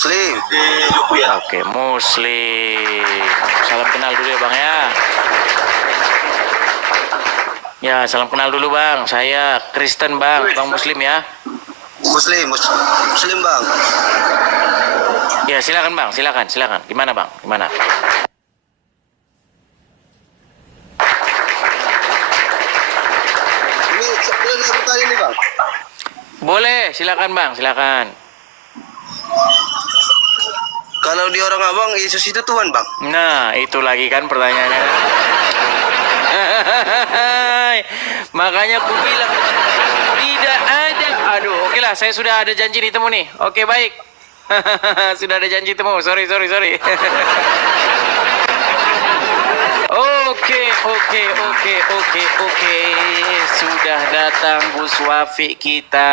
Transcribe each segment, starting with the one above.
Muslim. Oke, Muslim. Salam kenal dulu ya Bang ya. Ya, salam kenal dulu Bang. Saya Kristen Bang, Bang Muslim ya. Muslim Bang. Ya, silakan Bang, silakan. Gimana Bang? Gimana? Ini boleh nggak bertanya nih Bang? Boleh, silakan Bang, silakan. Kalau di orang Abang Yesus itu Tuhan Bang? Nah, itu lagi kan pertanyaannya. Makanya aku bilang tidak ada. Aduh, oke lah, saya sudah ada janji ditemu nih. Oke, baik. Sudah ada janji temu. Sorry. Oke. Sudah datang Gus Wafi kita.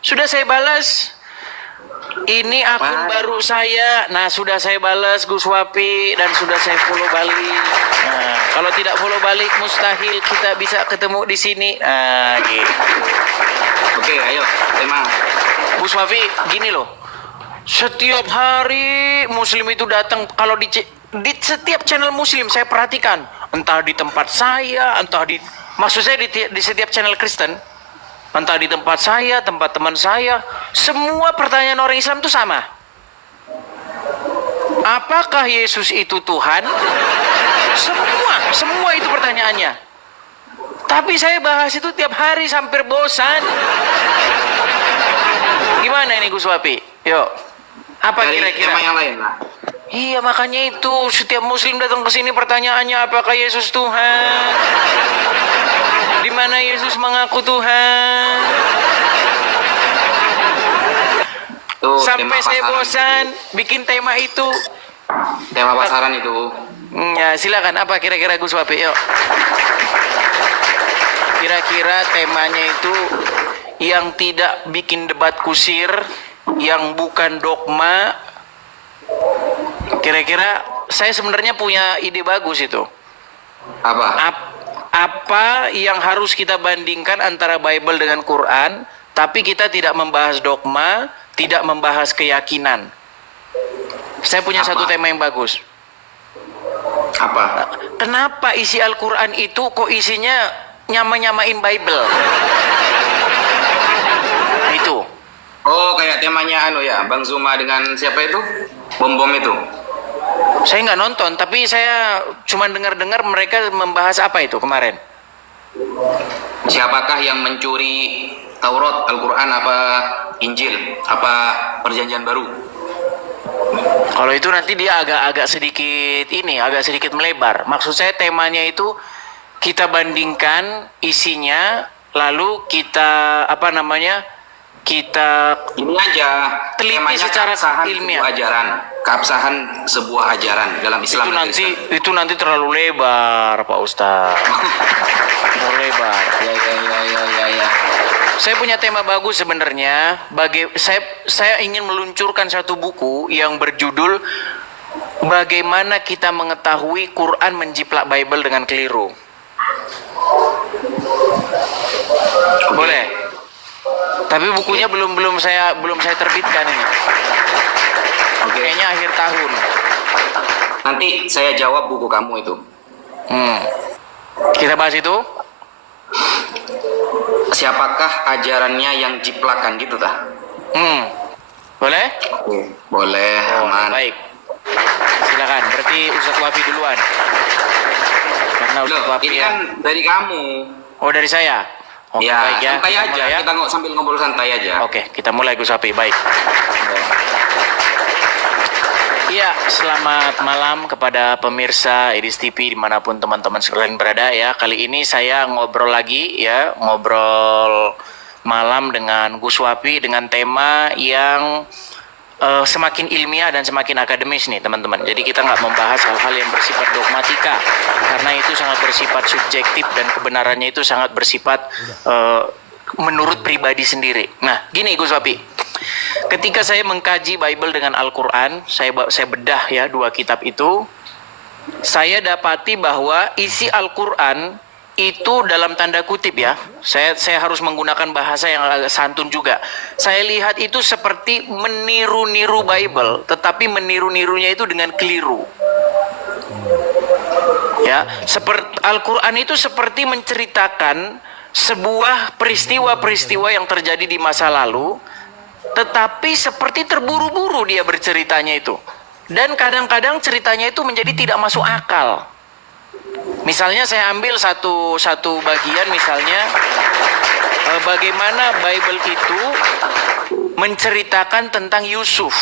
Sudah saya balas. Ini akun baru saya. Nah, sudah saya balas Gus Wapi dan sudah saya follow balik. Nah, kalau tidak follow balik mustahil kita bisa ketemu di sini. Nah, gitu. Oke, ayo, tema. Gus Wafi, gini loh. Setiap hari Muslim itu datang, kalau di setiap channel Muslim saya perhatikan, entah di tempat saya, maksud saya di setiap channel Kristen, entah di tempat saya, tempat teman saya, semua pertanyaan orang Islam itu sama. Apakah Yesus itu Tuhan? Semua itu pertanyaannya. Tapi saya bahas itu tiap hari sampai bosan. Gimana ini Gus Wapi? Yuk. Apa kira-kira? Tema yang lain lah. Iya, makanya itu setiap Muslim datang ke sini pertanyaannya, apakah Yesus Tuhan? Di mana Yesus mengaku Tuhan? Tuh, Sampai tema saya pasaran bosan itu. bikin tema itu. Tema pasaran itu. Ya, silakan. Apa kira-kira Gus Wapi? Yuk. Kira-kira temanya itu yang tidak bikin debat kusir, yang bukan dogma. Kira-kira saya sebenarnya punya ide bagus itu. Apa? Apa yang harus kita bandingkan antara Bible dengan Quran, tapi kita tidak membahas dogma, tidak membahas keyakinan. Saya punya satu tema yang bagus. Apa? Kenapa isi Al-Quran itu kok isinya nyamain Bible? Itu. Oh, kayak temanya Bang Zuma dengan siapa itu? Bom itu. Saya nggak nonton, tapi saya cuma dengar-dengar mereka membahas apa itu kemarin. Siapakah yang mencuri Taurat, Al-Quran, apa Injil, apa Perjanjian Baru? Kalau itu nanti dia agak sedikit melebar. Maksud saya temanya itu kita bandingkan isinya, lalu kita kita Ini aja teliti temanya secara keabsahan ilmiah. keabsahan sebuah ajaran dalam Islam. Itu nanti terlalu lebar, Pak Ustaz. Terlalu lebar. Ya. Saya punya tema bagus sebenarnya. Saya ingin meluncurkan satu buku yang berjudul Bagaimana Kita Mengetahui Quran Menjiplak Bible dengan Keliru. Boleh? Tapi bukunya belum saya terbitkan ini. Kayaknya akhir tahun. Nanti saya jawab buku kamu itu. Kita bahas itu. Siapakah ajarannya yang jiplakan gitu tah? Boleh? Oke, boleh, aman. Baik. Silakan. Berarti Ustaz Wafi duluan. Karena Ustaz Wafi ini kan dari kamu. Oh, dari saya. Oke, Ya, baik ya. santai aja. Ya. Kita sambil ngobrol santai aja. Oke, kita mulai Gus Wafi. Baik. Iya, selamat malam kepada pemirsa Edis TV dimanapun teman-teman sekalian berada ya. Kali ini saya ngobrol lagi ya, ngobrol malam dengan Gus Wafi dengan tema yang semakin ilmiah dan semakin akademis nih teman-teman. Jadi kita nggak membahas hal-hal yang bersifat dogmatika karena itu sangat bersifat subjektif dan kebenarannya itu sangat bersifat menurut pribadi sendiri. Nah, gini Gus Wafi. Ketika saya mengkaji Bible dengan Al-Quran, saya bedah ya dua kitab itu, saya dapati bahwa isi Al-Quran itu dalam tanda kutip ya. Saya harus menggunakan bahasa yang agak santun juga. Saya lihat itu seperti meniru-niru Bible, tetapi meniru-nirunya itu dengan keliru. Ya, seperti Al-Qur'an itu seperti menceritakan sebuah peristiwa-peristiwa yang terjadi di masa lalu, tetapi seperti terburu-buru dia berceritanya itu. Dan kadang-kadang ceritanya itu menjadi tidak masuk akal. Misalnya saya ambil satu bagian, misalnya bagaimana Bible itu menceritakan tentang Yusuf.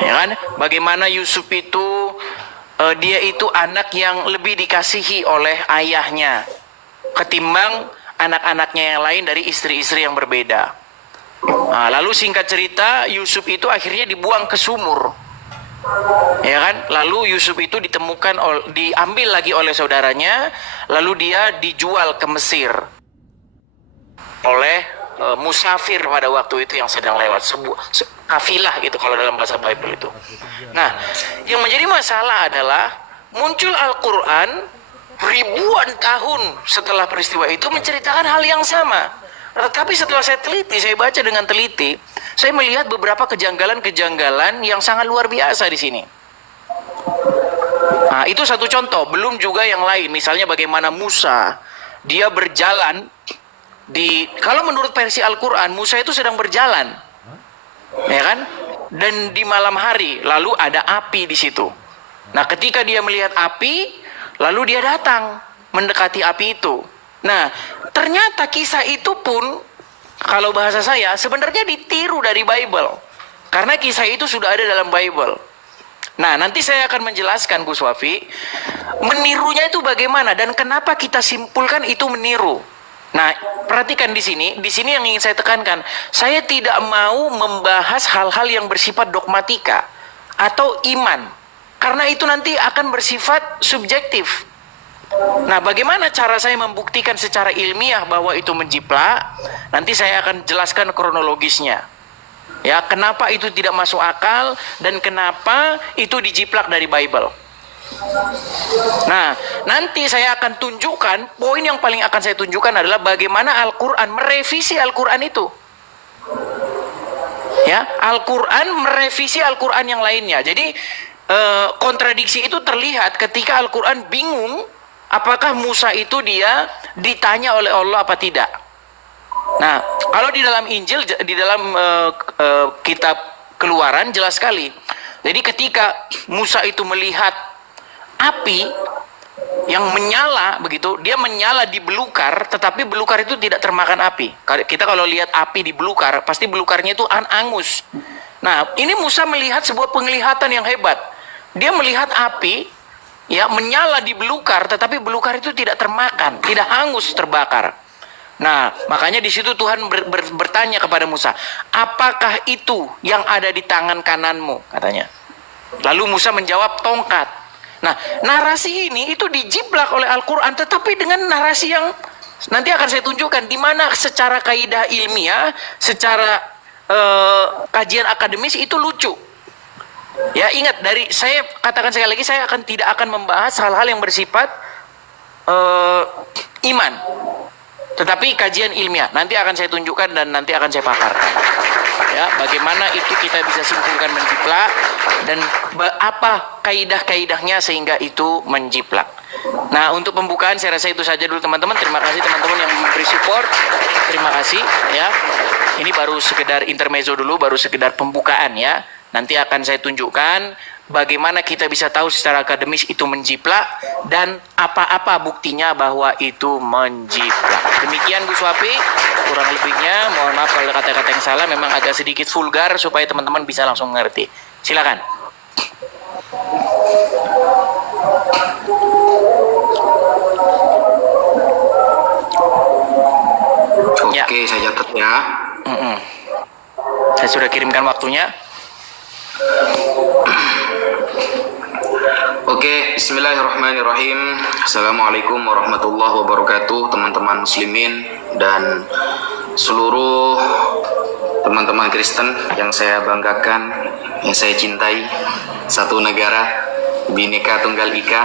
Ya kan? Bagaimana Yusuf itu dia itu anak yang lebih dikasihi oleh ayahnya ketimbang anak-anaknya yang lain dari istri-istri yang berbeda. Nah, lalu singkat cerita, Yusuf itu akhirnya dibuang ke sumur, ya kan? Lalu Yusuf itu diambil lagi oleh saudaranya, lalu dia dijual ke Mesir oleh musafir pada waktu itu yang sedang lewat, sebuah kafilah gitu kalau dalam bahasa Bible itu. Nah, yang menjadi masalah adalah muncul Al-Quran ribuan tahun setelah peristiwa itu menceritakan hal yang sama. Tetapi setelah saya teliti, saya baca dengan teliti, saya melihat beberapa kejanggalan-kejanggalan yang sangat luar biasa di sini. Nah, itu satu contoh, belum juga yang lain. Misalnya bagaimana Musa, dia berjalan kalau menurut versi Al-Quran, Musa itu sedang berjalan, ya kan? Dan di malam hari, lalu ada api di situ. Nah, ketika dia melihat api, lalu dia datang mendekati api itu. Nah, ternyata kisah itu pun, kalau bahasa saya, sebenarnya ditiru dari Bible. Karena kisah itu sudah ada dalam Bible. Nah, nanti saya akan menjelaskan, Gus Wafi, menirunya itu bagaimana dan kenapa kita simpulkan itu meniru. Nah, perhatikan di sini yang ingin saya tekankan. Saya tidak mau membahas hal-hal yang bersifat dogmatika atau iman. Karena itu nanti akan bersifat subjektif. Nah, bagaimana cara saya membuktikan secara ilmiah bahwa itu menjiplak? Nanti saya akan jelaskan kronologisnya. Ya, kenapa itu tidak masuk akal dan kenapa itu dijiplak dari Bible. Nah, nanti saya akan tunjukkan, poin yang paling akan saya tunjukkan adalah bagaimana Al-Quran merevisi Al-Quran itu. Ya, Al-Quran merevisi Al-Quran yang lainnya. Jadi, kontradiksi itu terlihat ketika Al-Quran bingung apakah Musa itu dia ditanya oleh Allah apa tidak. Nah, kalau di dalam Injil, di dalam kitab Keluaran jelas sekali. Jadi ketika Musa itu melihat api yang menyala begitu, dia menyala di belukar, tetapi belukar itu tidak termakan api. Kita kalau lihat api di belukar, pasti belukarnya itu angus. Nah, ini Musa melihat sebuah penglihatan yang hebat. Dia melihat api ya menyala di belukar, tetapi belukar itu tidak termakan, tidak hangus terbakar. Nah, makanya di situ Tuhan bertanya kepada Musa, apakah itu yang ada di tangan kananmu, katanya. Lalu Musa menjawab, tongkat. Nah, narasi ini itu dijiplak oleh Al-Quran, tetapi dengan narasi yang nanti akan saya tunjukkan, di mana secara kaidah ilmiah, secara kajian akademis itu lucu. Ya, ingat, saya katakan sekali lagi, saya tidak akan membahas hal-hal yang bersifat iman, tetapi kajian ilmiah nanti akan saya tunjukkan dan nanti akan saya paparkan. Ya, bagaimana itu kita bisa simpulkan menjiplak dan apa kaidah-kaidahnya sehingga itu menjiplak. Nah, untuk pembukaan saya rasa itu saja dulu teman-teman. Terima kasih teman-teman yang memberi support. Terima kasih ya. Ini baru sekedar intermezzo dulu, baru sekedar pembukaan ya. Nanti akan saya tunjukkan bagaimana kita bisa tahu secara akademis itu menjiplak dan apa-apa buktinya bahwa itu menjiplak. Demikian Gus Wafi, kurang lebihnya mohon maaf kalau ada kata-kata yang salah, memang agak sedikit vulgar supaya teman-teman bisa langsung mengerti. Silakan. Oke, saya catat ya. Saya sudah kirimkan waktunya. Oke, bismillahirrahmanirrahim. Assalamualaikum warahmatullahi wabarakatuh, teman-teman muslimin dan seluruh teman-teman Kristen yang saya banggakan, yang saya cintai. Satu negara, Bhinneka Tunggal Ika.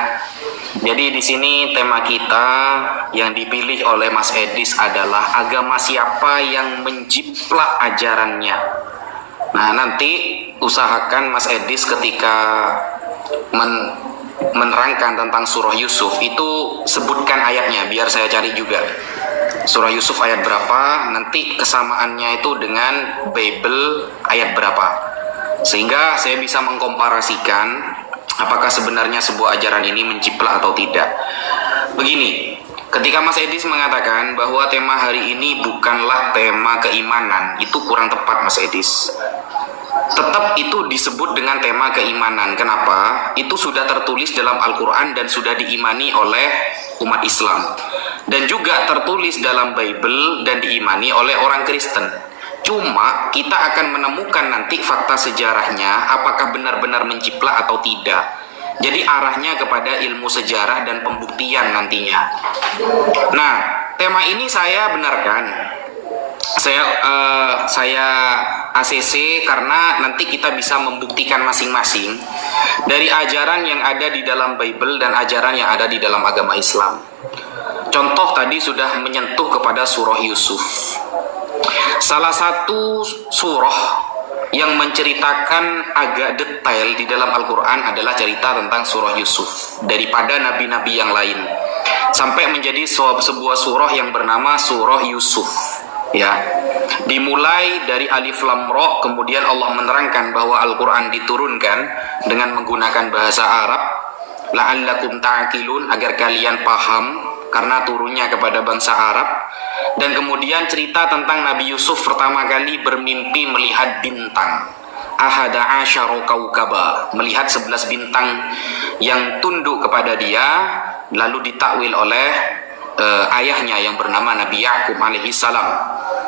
Jadi di sini tema kita yang dipilih oleh Mas Edis adalah agama siapa yang menjiplak ajarannya. Nah, nanti usahakan Mas Edis ketika menerangkan tentang surah Yusuf itu sebutkan ayatnya biar saya cari juga. Surah Yusuf ayat berapa, nanti kesamaannya itu dengan Bible ayat berapa. Sehingga saya bisa mengkomparasikan apakah sebenarnya sebuah ajaran ini menjiplak atau tidak. Begini, ketika Mas Edis mengatakan bahwa tema hari ini bukanlah tema keimanan, itu kurang tepat Mas Edis. Tetap itu disebut dengan tema keimanan. Kenapa? Itu sudah tertulis dalam Al-Quran dan sudah diimani oleh umat Islam. Dan juga tertulis dalam Bible dan diimani oleh orang Kristen. Cuma kita akan menemukan nanti fakta sejarahnya apakah benar-benar menjiplak atau tidak. Jadi arahnya kepada ilmu sejarah dan pembuktian nantinya. Nah, tema ini saya benarkan. Saya ACC karena nanti kita bisa membuktikan masing-masing dari ajaran yang ada di dalam Bible dan ajaran yang ada di dalam agama Islam. Contoh tadi sudah menyentuh kepada surah Yusuf. Salah satu surah yang menceritakan agak detail di dalam Al-Quran adalah cerita tentang surah Yusuf daripada nabi-nabi yang lain, sampai menjadi sebuah surah yang bernama surah Yusuf. Ya, dimulai dari Alif Lam Ra, kemudian Allah menerangkan bahwa Al-Quran diturunkan dengan menggunakan bahasa Arab, la'allakum ta'qilun, agar kalian paham karena turunnya kepada bangsa Arab. Dan kemudian cerita tentang Nabi Yusuf pertama kali bermimpi melihat bintang, ahada asyara kaukaba, melihat 11 bintang yang tunduk kepada dia, lalu ditakwil oleh ayahnya yang bernama Nabi Yakub alaihi salam.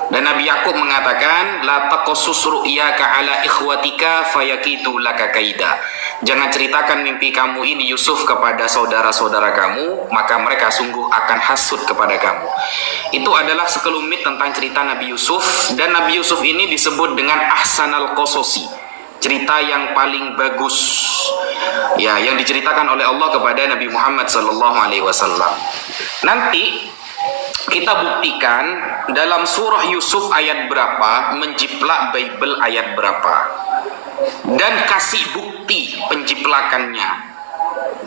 Dan Nabi Yakub mengatakan, la taqassus ru'yaka ala ikhwatika fayakidu laka kaida. Jangan ceritakan mimpi kamu ini Yusuf kepada saudara-saudara kamu, maka mereka sungguh akan hasut kepada kamu. Itu adalah sekelumit tentang cerita Nabi Yusuf. Dan Nabi Yusuf ini disebut dengan ahsanal qososi, cerita yang paling bagus, ya, yang diceritakan oleh Allah kepada Nabi Muhammad SAW. Nanti kita buktikan dalam surah Yusuf ayat berapa menjiplak Bible ayat berapa, dan kasih bukti penjiplakannya.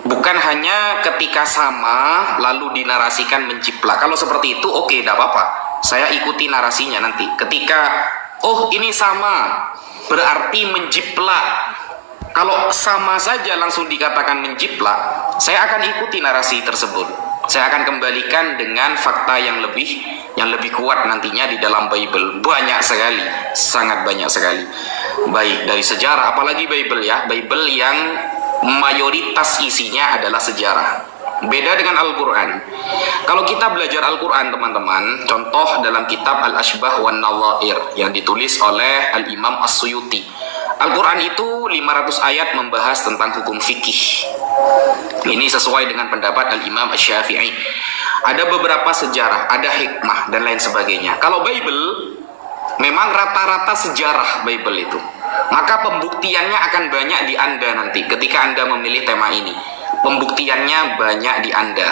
Bukan hanya ketika sama lalu dinarasikan menjiplak. Kalau seperti itu oke, tidak apa-apa, saya ikuti narasinya nanti. Ketika oh ini sama berarti menjiplak, kalau sama saja langsung dikatakan menjiplak, saya akan ikuti narasi tersebut. Saya akan kembalikan dengan fakta yang lebih kuat nantinya di dalam Bible. Banyak sekali, sangat banyak sekali. Baik dari sejarah, apalagi Bible ya, Bible yang mayoritas isinya adalah sejarah. Beda dengan Al-Quran. Kalau kita belajar Al-Quran teman-teman, contoh dalam kitab Al-Ashbah wan Nadhair yang ditulis oleh Al-Imam As-Suyuti. Al-Quran itu 500 ayat membahas tentang hukum fikih. Ini sesuai dengan pendapat Al-Imam Asy-Syafi'i. Ada beberapa sejarah, ada hikmah dan lain sebagainya. Kalau Bible memang rata-rata sejarah Bible itu, maka pembuktiannya akan banyak di Anda nanti ketika Anda memilih tema ini. Pembuktiannya banyak di Anda.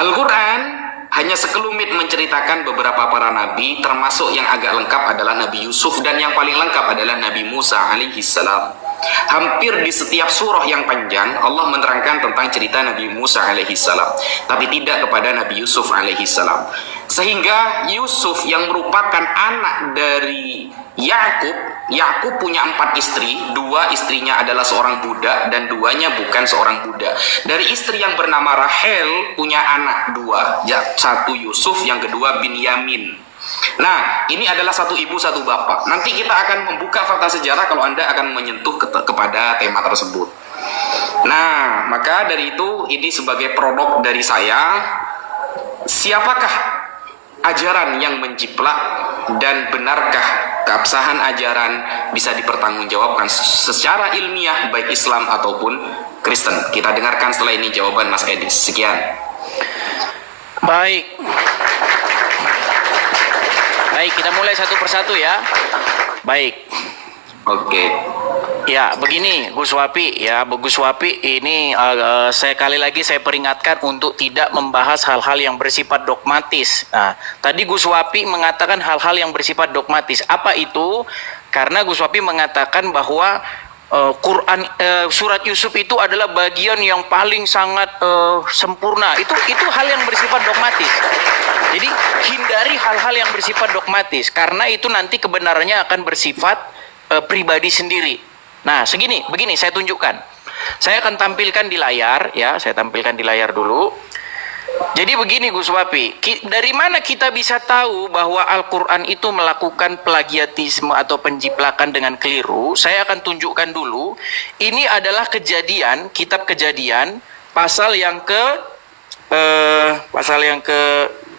Al-Quran hanya sekelumit menceritakan beberapa para nabi, termasuk yang agak lengkap adalah Nabi Yusuf, dan yang paling lengkap adalah Nabi Musa alaihi salam. Hampir di setiap surah yang panjang Allah menerangkan tentang cerita Nabi Musa alaihi salam, tapi tidak kepada Nabi Yusuf alaihi salam. Sehingga Yusuf yang merupakan anak dari Yakub punya 4 istri, 2 istrinya adalah seorang budak dan 2-nya bukan seorang budak. Dari istri yang bernama Rahel punya anak 2, satu Yusuf, yang kedua Binyamin. Nah, ini adalah satu ibu satu bapak. Nanti kita akan membuka fakta sejarah kalau Anda akan menyentuh kepada tema tersebut. Nah, maka dari itu ini sebagai produk dari saya, siapakah ajaran yang menjiplak dan benarkah keabsahan ajaran bisa dipertanggungjawabkan secara ilmiah baik Islam ataupun Kristen. Kita dengarkan setelah ini jawaban Mas Edis. Sekian. Baik, kita mulai satu persatu ya. Baik. Oke. Ya, begini Gus Wapi, ya Gus Wapi ini kali lagi saya peringatkan untuk tidak membahas hal-hal yang bersifat dogmatis. Nah, tadi Gus Wapi mengatakan hal-hal yang bersifat dogmatis. Apa itu? Karena Gus Wapi mengatakan bahwa surat Yusuf itu adalah bagian yang paling sangat sempurna. Itu hal yang bersifat dogmatis. Jadi hindari hal-hal yang bersifat dogmatis karena itu nanti kebenarannya akan bersifat pribadi sendiri. Nah, begini saya tunjukkan. Saya akan tampilkan di layar, ya. Saya tampilkan di layar dulu. Jadi begini Gus Wapi, dari mana kita bisa tahu bahwa Al-Quran itu melakukan plagiatisme atau penjiplakan dengan keliru? Saya akan tunjukkan dulu. Ini adalah Kejadian, kitab Kejadian, pasal yang ke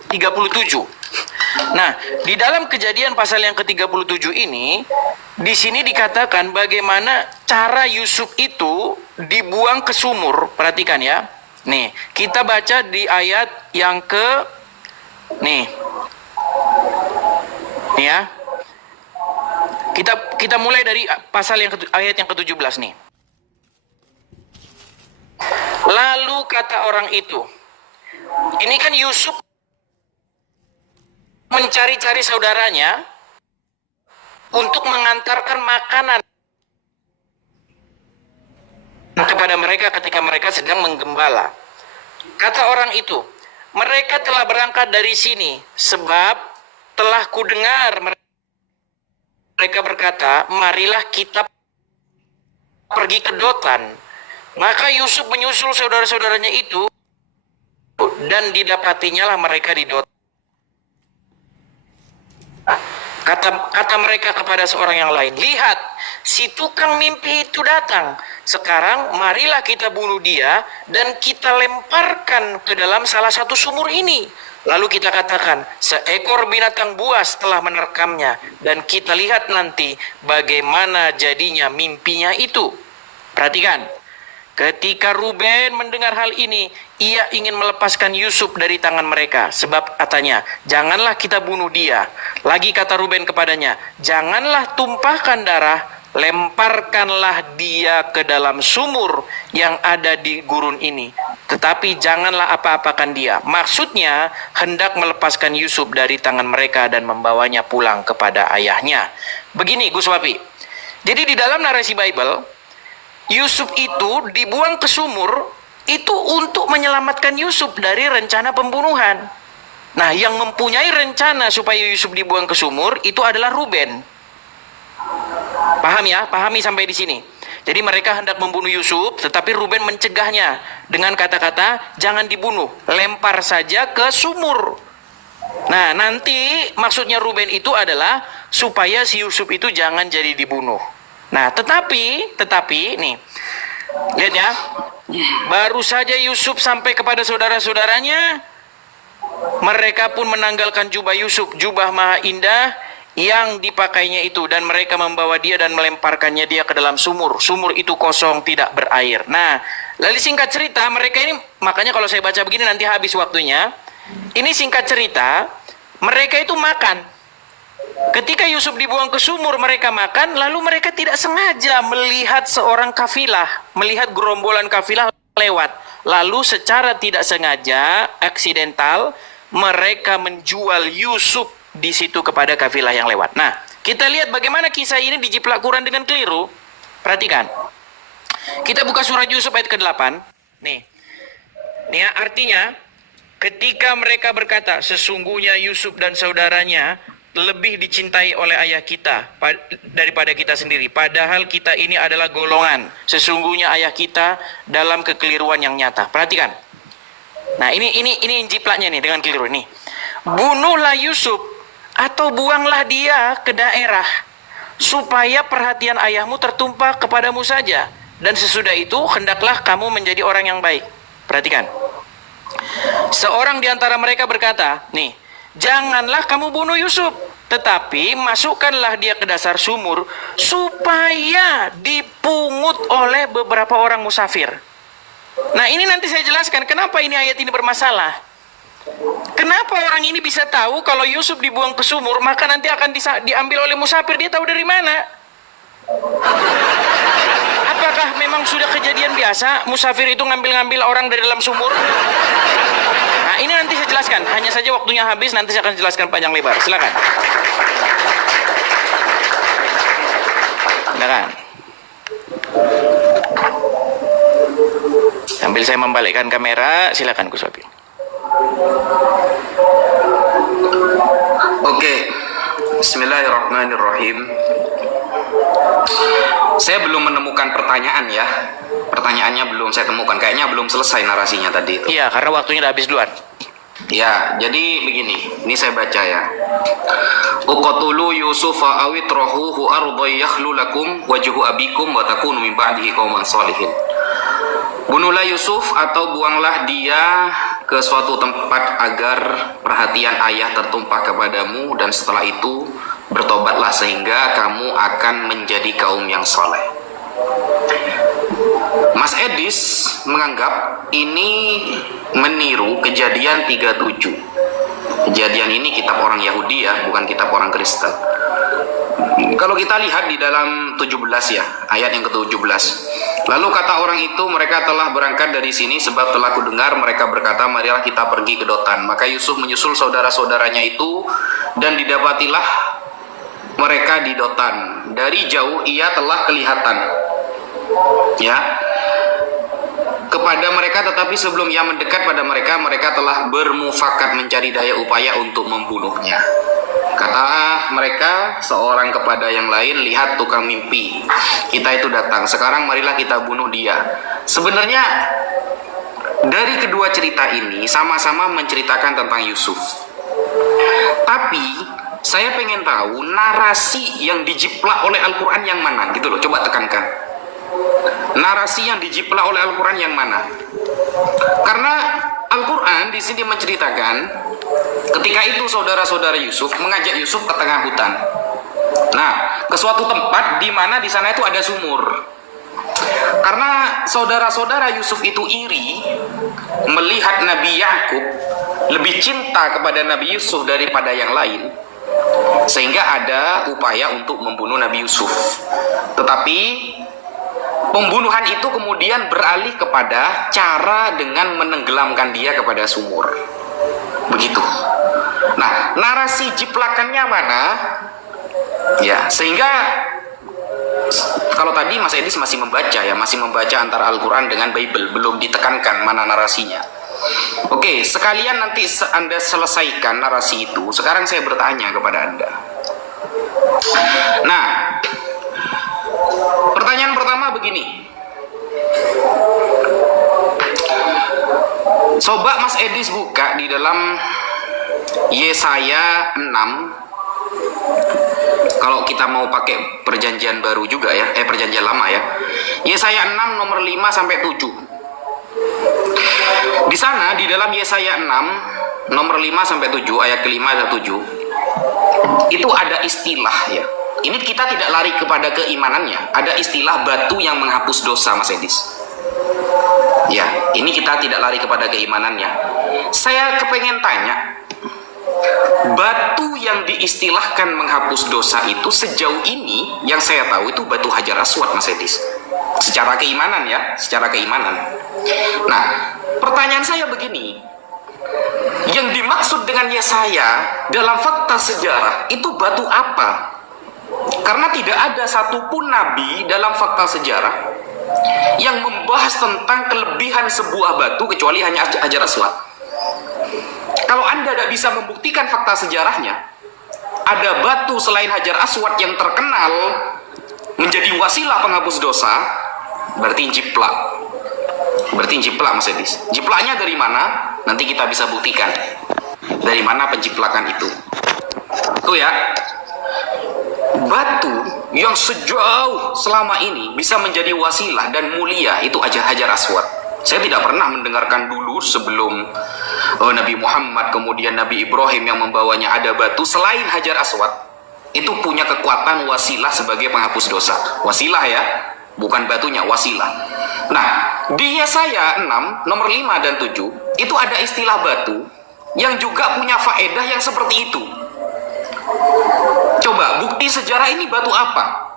37. Nah, di dalam Kejadian pasal yang ke-37 ini, di sini dikatakan bagaimana cara Yusuf itu dibuang ke sumur. Perhatikan ya. Nih, kita baca di ayat yang nih ya. Kita mulai dari pasal ayat yang ke-17 nih. Lalu kata orang itu, ini kan Yusuf mencari-cari saudaranya untuk mengantarkan makanan kepada mereka ketika mereka sedang menggembala. Kata orang itu, mereka telah berangkat dari sini sebab telah kudengar mereka berkata, marilah kita pergi ke Dotan. Maka Yusuf menyusul saudara-saudaranya itu dan didapatinya lah mereka di Dotan. Kata mereka kepada seorang yang lain, lihat, si tukang mimpi itu datang. Sekarang marilah kita bunuh dia dan kita lemparkan ke dalam salah satu sumur ini. Lalu kita katakan, seekor binatang buas telah menerkamnya dan kita lihat nanti bagaimana jadinya mimpinya itu. Perhatikan, ketika Ruben mendengar hal ini, ia ingin melepaskan Yusuf dari tangan mereka. Sebab katanya, janganlah kita bunuh dia. Lagi kata Ruben kepadanya, janganlah tumpahkan darah, lemparkanlah dia ke dalam sumur yang ada di gurun ini. Tetapi janganlah apa-apakan dia. Maksudnya, hendak melepaskan Yusuf dari tangan mereka dan membawanya pulang kepada ayahnya. Begini Gus Wapi. Jadi di dalam narasi Bible, Yusuf itu dibuang ke sumur itu untuk menyelamatkan Yusuf dari rencana pembunuhan. Nah, yang mempunyai rencana supaya Yusuf dibuang ke sumur itu adalah Ruben. Paham ya? Pahami sampai di sini. Jadi mereka hendak membunuh Yusuf, tetapi Ruben mencegahnya dengan kata-kata jangan dibunuh, lempar saja ke sumur. Nah, nanti maksudnya Ruben itu adalah supaya si Yusuf itu jangan jadi dibunuh. Nah, tetapi nih, lihat ya, baru saja Yusuf sampai kepada saudara-saudaranya, mereka pun menanggalkan jubah Yusuf, jubah maha indah yang dipakainya itu, dan mereka membawa dia dan melemparkannya dia ke dalam sumur. Sumur itu kosong, tidak berair. Nah, lalu singkat cerita, mereka ini, makanya kalau saya baca begini nanti habis waktunya. Ini singkat cerita, mereka itu makan. Ketika Yusuf dibuang ke sumur, mereka makan, lalu mereka tidak sengaja melihat seorang kafilah, melihat gerombolan kafilah lewat. Lalu secara tidak sengaja, aksidental, mereka menjual Yusuf di situ kepada kafilah yang lewat. Nah, kita lihat bagaimana kisah ini dijiplak Quran dengan keliru. Perhatikan. Kita buka surat Yusuf ayat ke-8. Nih ya, artinya, ketika mereka berkata, sesungguhnya Yusuf dan saudaranya lebih dicintai oleh ayah kita daripada kita sendiri. Padahal kita ini adalah golongan. Sesungguhnya ayah kita dalam kekeliruan yang nyata. Perhatikan. Nah, ini jiplaknya nih dengan keliru ini. Bunuhlah Yusuf atau buanglah dia ke daerah supaya perhatian ayahmu tertumpah kepadamu saja. Dan sesudah itu hendaklah kamu menjadi orang yang baik. Perhatikan. Seorang di antara mereka berkata, nih, janganlah kamu bunuh Yusuf, tetapi masukkanlah dia ke dasar sumur supaya dipungut oleh beberapa orang musafir. Nah, ini nanti saya jelaskan kenapa ini ayat ini bermasalah. Kenapa orang ini bisa tahu kalau Yusuf dibuang ke sumur, maka nanti akan diambil oleh musafir? Dia tahu dari mana? Apakah memang sudah kejadian biasa musafir itu ngambil-ngambil orang dari dalam sumur? Nah, ini nanti saya jelaskan. Hanya saja waktunya habis, nanti saya akan jelaskan panjang lebar. Silakan. Silakan. Sambil saya membalikkan kamera, silakan Gus Wabil. Oke, Bismillahirrahmanirrahim. Saya belum menemukan pertanyaan ya. Pertanyaannya belum saya temukan. Kayaknya belum selesai narasinya tadi itu. Iya, karena waktunya udah habis duluan. Ya, jadi begini. Ini saya baca ya. Uqatulu Yusufa awitrahuhu ardai yakhlu lakum wajhu abikum wa takunu min ba'dihi qauman shalihin. Bunuhlah Yusuf atau buanglah dia ke suatu tempat agar perhatian ayah tertumpah kepadamu, dan setelah itu bertobatlah sehingga kamu akan menjadi kaum yang soleh. Mas Edis menganggap ini meniru Kejadian 37. Kejadian ini kitab orang Yahudi ya, bukan kitab orang Kristen. Kalau kita lihat di dalam 17 ya, ayat yang ke-17. Lalu kata orang itu, mereka telah berangkat dari sini sebab telah kudengar mereka berkata, marilah kita pergi ke Dotan. Maka Yusuf menyusul saudara-saudaranya itu dan didapatilah mereka di Dotan. Dari jauh ia telah kelihatan ya kepada mereka, tetapi sebelum ia mendekat pada mereka, mereka telah bermufakat mencari daya upaya untuk membunuhnya. Kata mereka seorang kepada yang lain, lihat tukang mimpi kita itu datang, sekarang marilah kita bunuh dia. Sebenarnya dari kedua cerita ini sama-sama menceritakan tentang Yusuf. Tapi saya pengen tahu narasi yang dijiplak oleh Al-Quran yang mana gitu loh, coba tekankan. Narasi yang dijiplak oleh Al-Quran yang mana? Karena Al-Quran di sini menceritakan ketika itu saudara-saudara Yusuf mengajak Yusuf ke tengah hutan. Nah, ke suatu tempat di mana di sana itu ada sumur. Karena saudara-saudara Yusuf itu iri melihat Nabi Yakub lebih cinta kepada Nabi Yusuf daripada yang lain, sehingga ada upaya untuk membunuh Nabi Yusuf. Tetapi pembunuhan itu kemudian beralih kepada cara dengan menenggelamkan dia kepada sumur. Begitu. Nah, narasi jiplakannya mana? Ya, sehingga kalau tadi Mas Edis masih membaca ya, masih membaca antara Al-Quran dengan Bible, belum ditekankan mana narasinya. Oke, sekalian nanti Anda selesaikan narasi itu. Sekarang saya bertanya kepada Anda. Nah, pertanyaan pertama begini. Coba Mas Edis buka di dalam Yesaya 6. Kalau kita mau pakai perjanjian baru juga ya, perjanjian lama ya. Yesaya 6 nomor 5 sampai 7. Di sana di dalam Yesaya 6 nomor 5 sampai 7, ayat ke-5 dan 7. Itu ada istilah ya. Ini kita tidak lari kepada keimanannya. Ada istilah batu yang menghapus dosa, Mas Edis. Ya, ini kita tidak lari kepada keimanannya. Saya kepengen tanya, batu yang diistilahkan menghapus dosa itu sejauh ini yang saya tahu itu batu Hajar Aswad, Mas Edis. Secara keimanan ya, secara keimanan. Nah, pertanyaan saya begini. Yang dimaksud dengan Yesaya dalam fakta sejarah itu batu apa? Karena tidak ada satupun nabi dalam fakta sejarah yang membahas tentang kelebihan sebuah batu kecuali hanya Hajar Aswad. Kalau Anda tidak bisa membuktikan fakta sejarahnya, ada batu selain Hajar Aswad yang terkenal menjadi wasilah penghapus dosa, berarti jiplak. Berarti jiplak, Mas Edis. Jiplaknya dari mana? Nanti kita bisa buktikan dari mana penjiplakan itu. Tuh ya, batu yang sejauh selama ini bisa menjadi wasilah dan mulia itu Hajar Aswad. Saya tidak pernah mendengarkan dulu sebelum Nabi Muhammad kemudian Nabi Ibrahim yang membawanya ada batu selain Hajar Aswad itu punya kekuatan wasilah sebagai penghapus dosa. Wasilah ya, bukan batunya, wasilah. Nah, di Yesaya 6 nomor 5 dan 7 itu ada istilah batu yang juga punya faedah yang seperti itu. Coba bukti sejarah ini batu apa?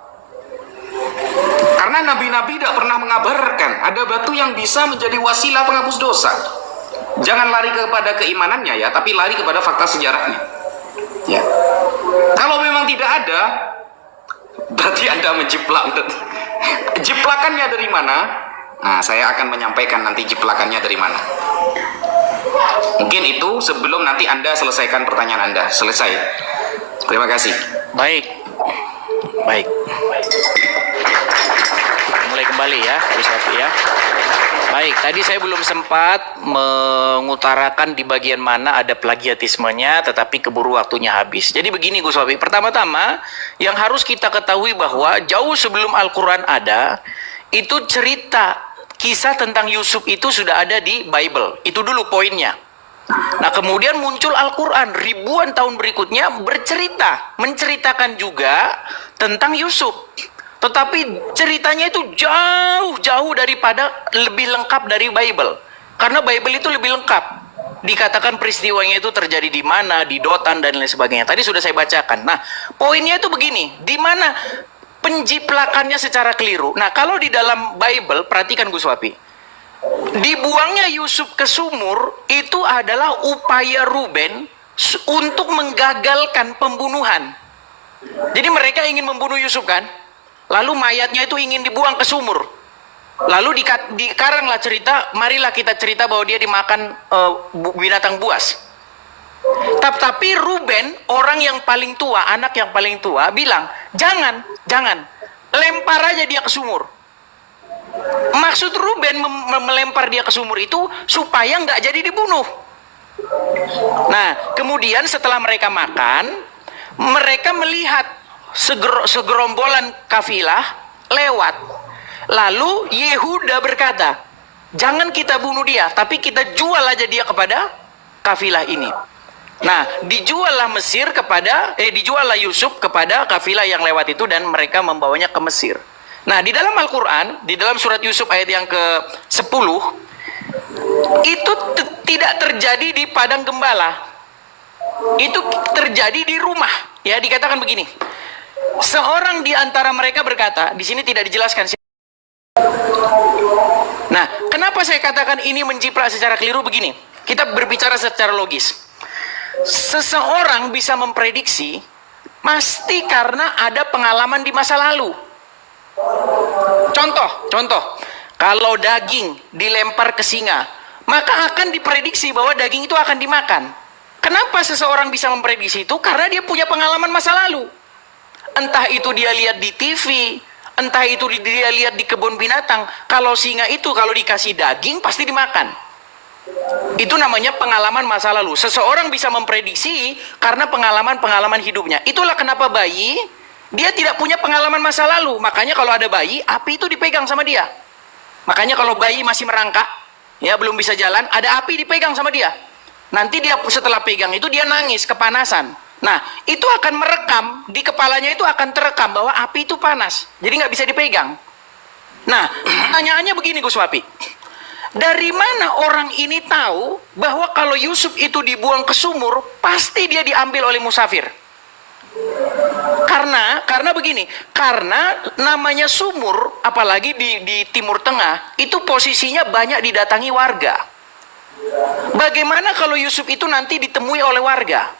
Karena nabi-nabi tidak pernah mengabarkan ada batu yang bisa menjadi wasilah penghapus dosa. Jangan lari kepada keimanannya ya, tapi lari kepada fakta sejarahnya. Ya. Kalau memang tidak ada, berarti Anda menjiplak. Jiplakannya dari mana? Nah, saya akan menyampaikan nanti jiplakannya dari mana. Mungkin itu sebelum nanti Anda selesaikan pertanyaan Anda. Selesai. Terima kasih. Baik. Baik. Mulai kembali ya, Gus Wapi ya. Baik, tadi saya belum sempat mengutarakan di bagian mana ada plagiatismenya, tetapi keburu waktunya habis. Jadi begini Gus Wapi, pertama-tama yang harus kita ketahui bahwa jauh sebelum Al-Quran ada, itu cerita kisah tentang Yusuf itu sudah ada di Bible. Itu dulu poinnya. Nah kemudian muncul Al-Quran ribuan tahun berikutnya menceritakan juga tentang Yusuf. Tetapi ceritanya itu jauh daripada lebih lengkap dari Bible. Karena Bible itu lebih lengkap. Dikatakan peristiwanya itu terjadi di mana, di Dotan dan lain sebagainya. Tadi sudah saya bacakan. Nah, poinnya itu begini, di mana penjiplakannya secara keliru. Nah, kalau di dalam Bible, perhatikan Gus Wapi. Dibuangnya Yusuf ke sumur itu adalah upaya Ruben untuk menggagalkan pembunuhan. Jadi mereka ingin membunuh Yusuf kan? Lalu mayatnya itu ingin dibuang ke sumur. Lalu dikaranglah cerita, marilah kita cerita bahwa dia dimakan binatang buas. Tapi Ruben, orang yang paling tua, anak yang paling tua, bilang, jangan, lempar aja dia ke sumur. Maksud Ruben melempar dia ke sumur itu supaya nggak jadi dibunuh. Nah, kemudian setelah mereka makan, mereka melihat segerombolan kafilah lewat. Lalu Yehuda berkata, jangan kita bunuh dia, tapi kita jual aja dia kepada kafilah ini. Nah, dijuallah dijuallah Yusuf kepada kafilah yang lewat itu dan mereka membawanya ke Mesir. Nah, di dalam Al-Quran, di dalam surat Yusuf ayat yang ke-10, itu tidak terjadi di padang gembala. Itu terjadi di rumah. Ya, dikatakan begini. Seorang di antara mereka berkata, di sini tidak dijelaskan. Nah, kenapa saya katakan ini menjiplak secara keliru begini? Kita berbicara secara logis. Seseorang bisa memprediksi pasti karena ada pengalaman di masa lalu. Contoh, kalau daging dilempar ke singa, maka akan diprediksi bahwa daging itu akan dimakan. Kenapa seseorang bisa memprediksi itu? Karena dia punya pengalaman masa lalu. Entah itu dia lihat di TV, entah itu dia lihat di kebun binatang. Kalau singa itu kalau dikasih daging pasti dimakan. Itu namanya pengalaman masa lalu. Seseorang bisa memprediksi karena pengalaman hidupnya. Itulah kenapa bayi, dia tidak punya pengalaman masa lalu. Makanya kalau ada bayi, api itu dipegang sama dia. Makanya kalau bayi masih merangkak, ya belum bisa jalan, ada api dipegang sama dia. Nanti dia setelah pegang itu dia nangis, kepanasan. Nah, itu akan merekam, di kepalanya itu akan terekam bahwa api itu panas. Jadi nggak bisa dipegang. Nah, pertanyaannya begini Gus Wapi. Dari mana orang ini tahu bahwa kalau Yusuf itu dibuang ke sumur, pasti dia diambil oleh musafir? Karena begini, karena namanya sumur, apalagi di Timur Tengah, itu posisinya banyak didatangi warga. Bagaimana kalau Yusuf itu nanti ditemui oleh warga?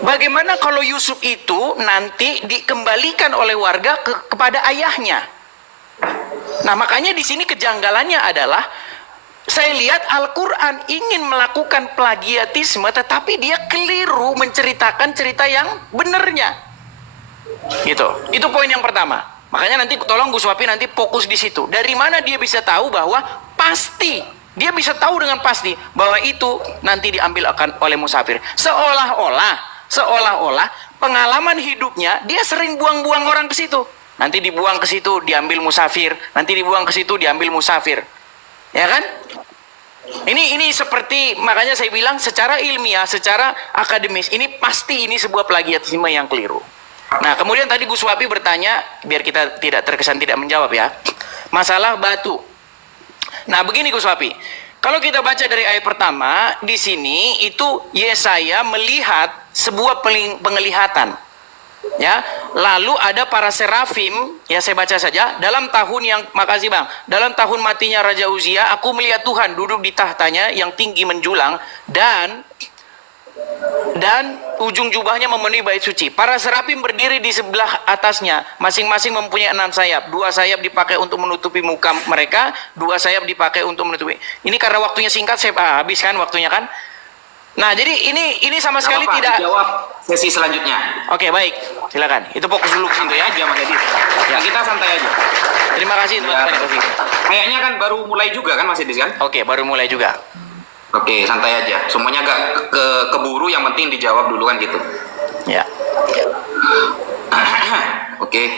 Bagaimana kalau Yusuf itu nanti dikembalikan oleh warga kepada ayahnya? Nah, makanya di sini kejanggalannya adalah saya lihat Al-Quran ingin melakukan plagiatisme, tetapi dia keliru menceritakan cerita yang benarnya. Gitu. Itu poin yang pertama. Makanya nanti tolong Gus Wapi nanti fokus di situ. Dari mana dia bisa tahu bahwa pasti, dia bisa tahu dengan pasti bahwa itu nanti diambil akan oleh musafir. Seolah-olah pengalaman hidupnya dia sering buang-buang orang ke situ. Nanti dibuang ke situ diambil musafir, nanti dibuang ke situ diambil musafir. Ya kan? Ini seperti, makanya saya bilang secara ilmiah, secara akademis, ini pasti ini sebuah plagiatisme yang keliru. Nah, kemudian tadi Gus Wapi bertanya, biar kita tidak terkesan tidak menjawab ya, masalah batu. Nah, begini Gus Wapi, kalau kita baca dari ayat pertama, di sini itu Yesaya melihat sebuah penglihatan. Ya, lalu ada para serafim, ya saya baca saja, dalam tahun yang, makasih Bang, dalam tahun matinya Raja Uzia, aku melihat Tuhan duduk di tahtanya yang tinggi menjulang, dan ujung jubahnya memenuhi bait suci. Para serafim berdiri di sebelah atasnya, masing-masing mempunyai 6 sayap. 2 sayap dipakai untuk menutupi muka mereka, 2 sayap dipakai untuk menutupi. Ini karena waktunya singkat, saya habis kan waktunya kan. Nah, jadi ini sama sekali tidak. Jawab sesi selanjutnya. Oke, baik. Silakan. Itu fokus dulu ke situ ya. Aja Mas Edis. Ya. Kita santai aja. Terima kasih teman-teman yang kasih. Kayaknya kan baru mulai juga kan Mas Edis kan? Oke, baru mulai juga. Oke, santai aja. Semuanya agak keburu, yang penting dijawab dulu kan gitu. Ya. Oke.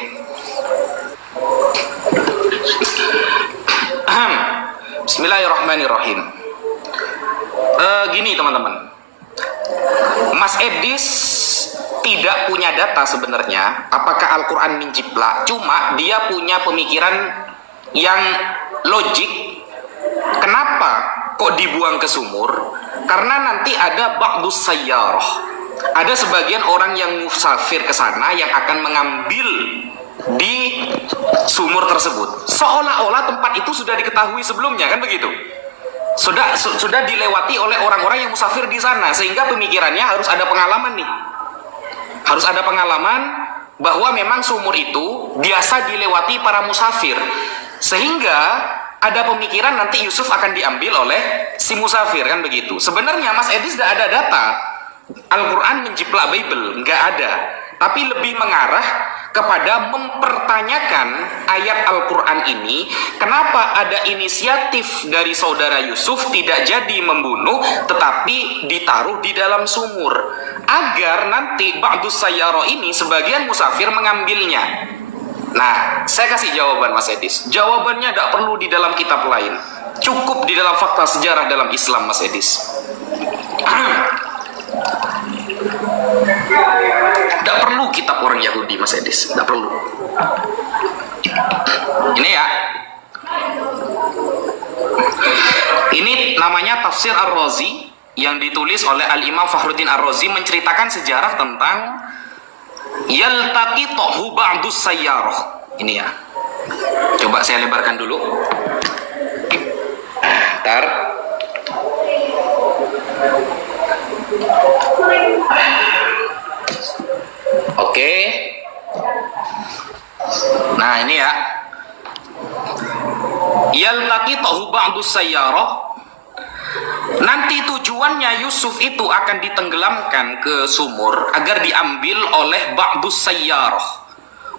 Bismillahirrahmanirrahim. Gini teman-teman, Mas Edis tidak punya data sebenarnya apakah Al-Quran menjiplak, cuma dia punya pemikiran yang logik. Kenapa kok dibuang ke sumur? Karena nanti ada ba'dus sayyarah, ada sebagian orang yang musafir ke sana yang akan mengambil di sumur tersebut, seolah-olah tempat itu sudah diketahui sebelumnya, kan begitu? Sudah dilewati oleh orang-orang yang musafir di sana, sehingga pemikirannya harus ada pengalaman nih. Harus ada pengalaman bahwa memang sumur itu biasa dilewati para musafir, sehingga ada pemikiran nanti Yusuf akan diambil oleh si musafir, kan begitu. Sebenarnya Mas Edis tidak ada data Al-Quran menjiplak Bible, nggak ada. Tapi lebih mengarah kepada mempertanyakan ayat Al-Quran ini, kenapa ada inisiatif dari saudara Yusuf tidak jadi membunuh tetapi ditaruh di dalam sumur, agar nanti ba'dus sayyara ini sebagian musafir mengambilnya. Nah, saya kasih jawaban Mas Edis. Jawabannya tidak perlu di dalam kitab lain, cukup di dalam fakta sejarah dalam Islam Mas Edis. Tidak perlu kitab orang Yahudi Mas Edis, tidak perlu. Ini ya, ini namanya Tafsir Ar-Razi yang ditulis oleh Al-Imam Fakhruddin Ar-Razi, menceritakan sejarah tentang yaltaqituhu ba'dus sayyarah. Ini ya, coba saya lebarkan dulu. Ntar. Oke. Nah, ini ya. Yaltaqituhu ba'dus sayyarah. Nanti tujuannya Yusuf itu akan ditenggelamkan ke sumur agar diambil oleh ba'dus sayyarah,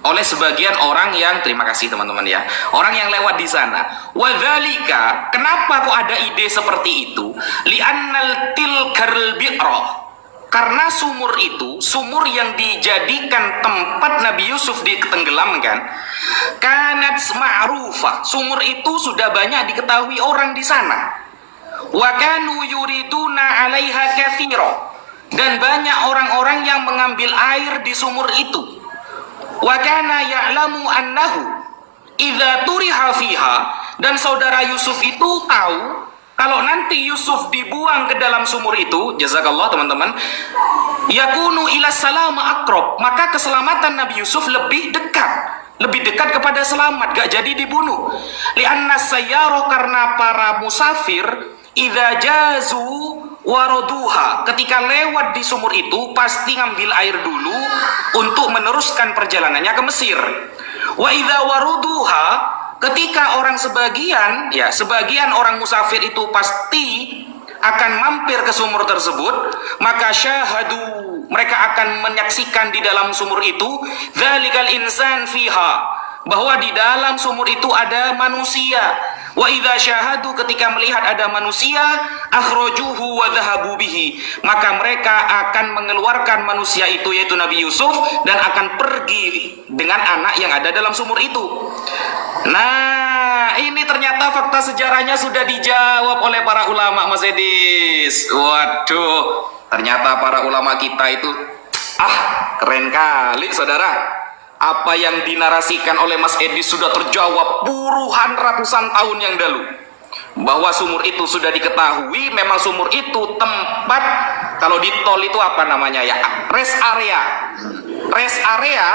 oleh sebagian orang yang, terima kasih teman-teman ya, orang yang lewat di sana. Wadzalika, kenapa kok ada ide seperti itu? Li'annal tilkal bi'ra, karena sumur itu, sumur yang dijadikan tempat Nabi Yusuf ditenggelamkan, kanat ma'rufah, sumur itu sudah banyak diketahui orang di sana. Wa kanu yuriduna 'alaiha katsira, dan banyak orang-orang yang mengambil air di sumur itu. Wa kana ya'lamu annahu idza turiha fiha, dan saudara Yusuf itu tahu kalau nanti Yusuf dibuang ke dalam sumur itu, jazakallah teman-teman, yakunu ila salama aqrab, maka keselamatan Nabi Yusuf lebih dekat kepada selamat, gak jadi dibunuh. Li'anna sayyarah, karena para musafir idza jazu waraduha, ketika lewat di sumur itu pasti ngambil air dulu untuk meneruskan perjalanannya ke Mesir. Wa idza waruduha, ketika orang sebagian orang musafir itu pasti akan mampir ke sumur tersebut, maka syahadu, mereka akan menyaksikan di dalam sumur itu dzalikal insan fiha, bahwa di dalam sumur itu ada manusia. Wa idza syahadu, ketika melihat ada manusia, akhrajuhu wa dhahabu bihi, maka mereka akan mengeluarkan manusia itu, yaitu Nabi Yusuf, dan akan pergi dengan anak yang ada dalam sumur itu. Nah, ini ternyata fakta sejarahnya sudah dijawab oleh para ulama Mas Edis. Waduh, ternyata para ulama kita itu keren kali saudara. Apa yang dinarasikan oleh Mas Edis sudah terjawab puluhan ratusan tahun yang lalu. Bahwa sumur itu sudah diketahui, memang sumur itu tempat Kalau di tol itu apa namanya ya? Rest area. Rest area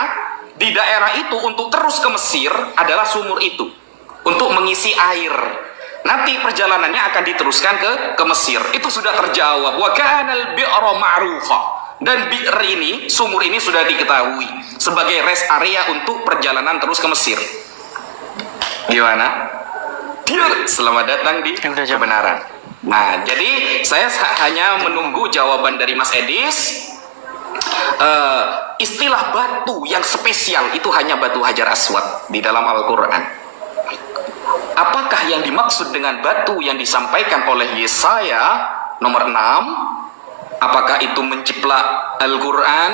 di daerah itu untuk terus ke Mesir adalah sumur itu untuk mengisi air. Nanti perjalanannya akan diteruskan ke Mesir. Itu sudah terjawab. Wa kanal bi'ra ma'rufa. Dan bi'r ini, sumur ini sudah diketahui sebagai rest area untuk perjalanan terus ke Mesir. Gimana? Dia selamat datang di kebenaran. Nah, jadi saya hanya menunggu jawaban dari Mas Edis. Istilah batu yang spesial itu hanya batu Hajar Aswad di dalam Al-Quran. Apakah yang dimaksud dengan batu yang disampaikan oleh Yesaya nomor 6? Apakah itu menciplak Al-Quran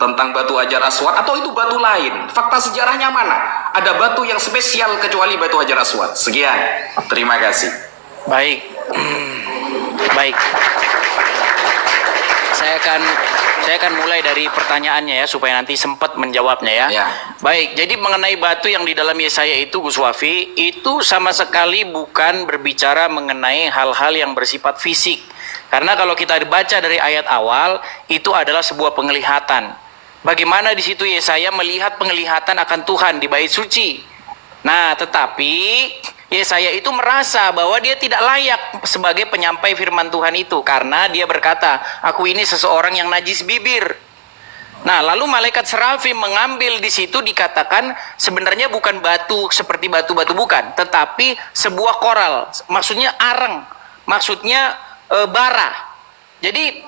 tentang batu Hajar Aswad atau itu batu lain? Fakta sejarahnya mana? Ada batu yang spesial kecuali batu Hajar Aswad. Sekian. Terima kasih. Baik. Baik. Saya akan mulai dari pertanyaannya ya supaya nanti sempat menjawabnya ya. Ya. Baik, jadi mengenai batu yang di dalam Yesaya itu Gus Wafi, itu sama sekali bukan berbicara mengenai hal-hal yang bersifat fisik. Karena kalau kita baca dari ayat awal, itu adalah sebuah penglihatan. Bagaimana di situ Yesaya melihat penglihatan akan Tuhan di bait suci. Nah, tetapi Yesaya itu merasa bahwa dia tidak layak sebagai penyampai firman Tuhan itu. Karena dia berkata, aku ini seseorang yang najis bibir. Nah, lalu malaikat Serafim mengambil di situ dikatakan sebenarnya bukan batu seperti batu-batu bukan. Tetapi sebuah koral, maksudnya areng, maksudnya bara. Jadi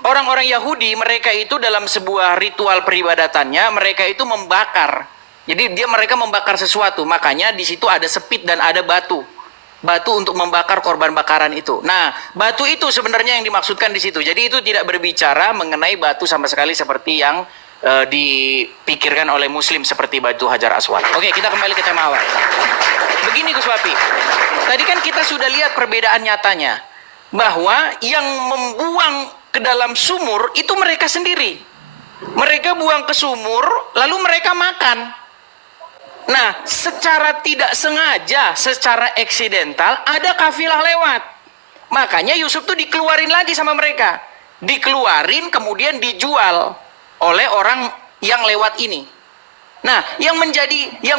orang-orang Yahudi mereka itu dalam sebuah ritual peribadatannya mereka itu membakar. Jadi mereka membakar sesuatu, makanya di situ ada sepit dan ada batu. Batu untuk membakar korban bakaran itu. Nah, batu itu sebenarnya yang dimaksudkan di situ. Jadi itu tidak berbicara mengenai batu sama sekali seperti yang dipikirkan oleh Muslim seperti batu Hajar Aswad. Oke, kita kembali ke tema awal. Begini Gus Wapi, tadi kan kita sudah lihat perbedaan nyatanya bahwa yang membuang ke dalam sumur itu mereka sendiri. Mereka buang ke sumur, lalu mereka makan. Nah, secara tidak sengaja, secara eksidental, ada kafilah lewat. Makanya Yusuf tuh dikeluarin lagi sama mereka. Dikeluarin kemudian dijual oleh orang yang lewat ini. Nah, yang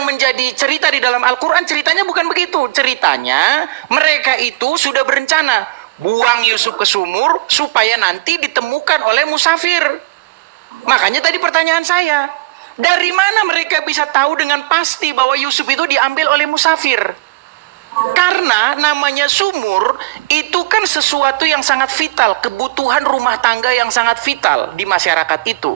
menjadi cerita di dalam Al-Quran, ceritanya bukan begitu. Ceritanya, mereka itu sudah berencana buang Yusuf ke sumur supaya nanti ditemukan oleh musafir. Makanya tadi pertanyaan saya, dari mana mereka bisa tahu dengan pasti bahwa Yusuf itu diambil oleh musafir? Karena namanya sumur itu kan sesuatu yang sangat vital, kebutuhan rumah tangga yang sangat vital di masyarakat itu.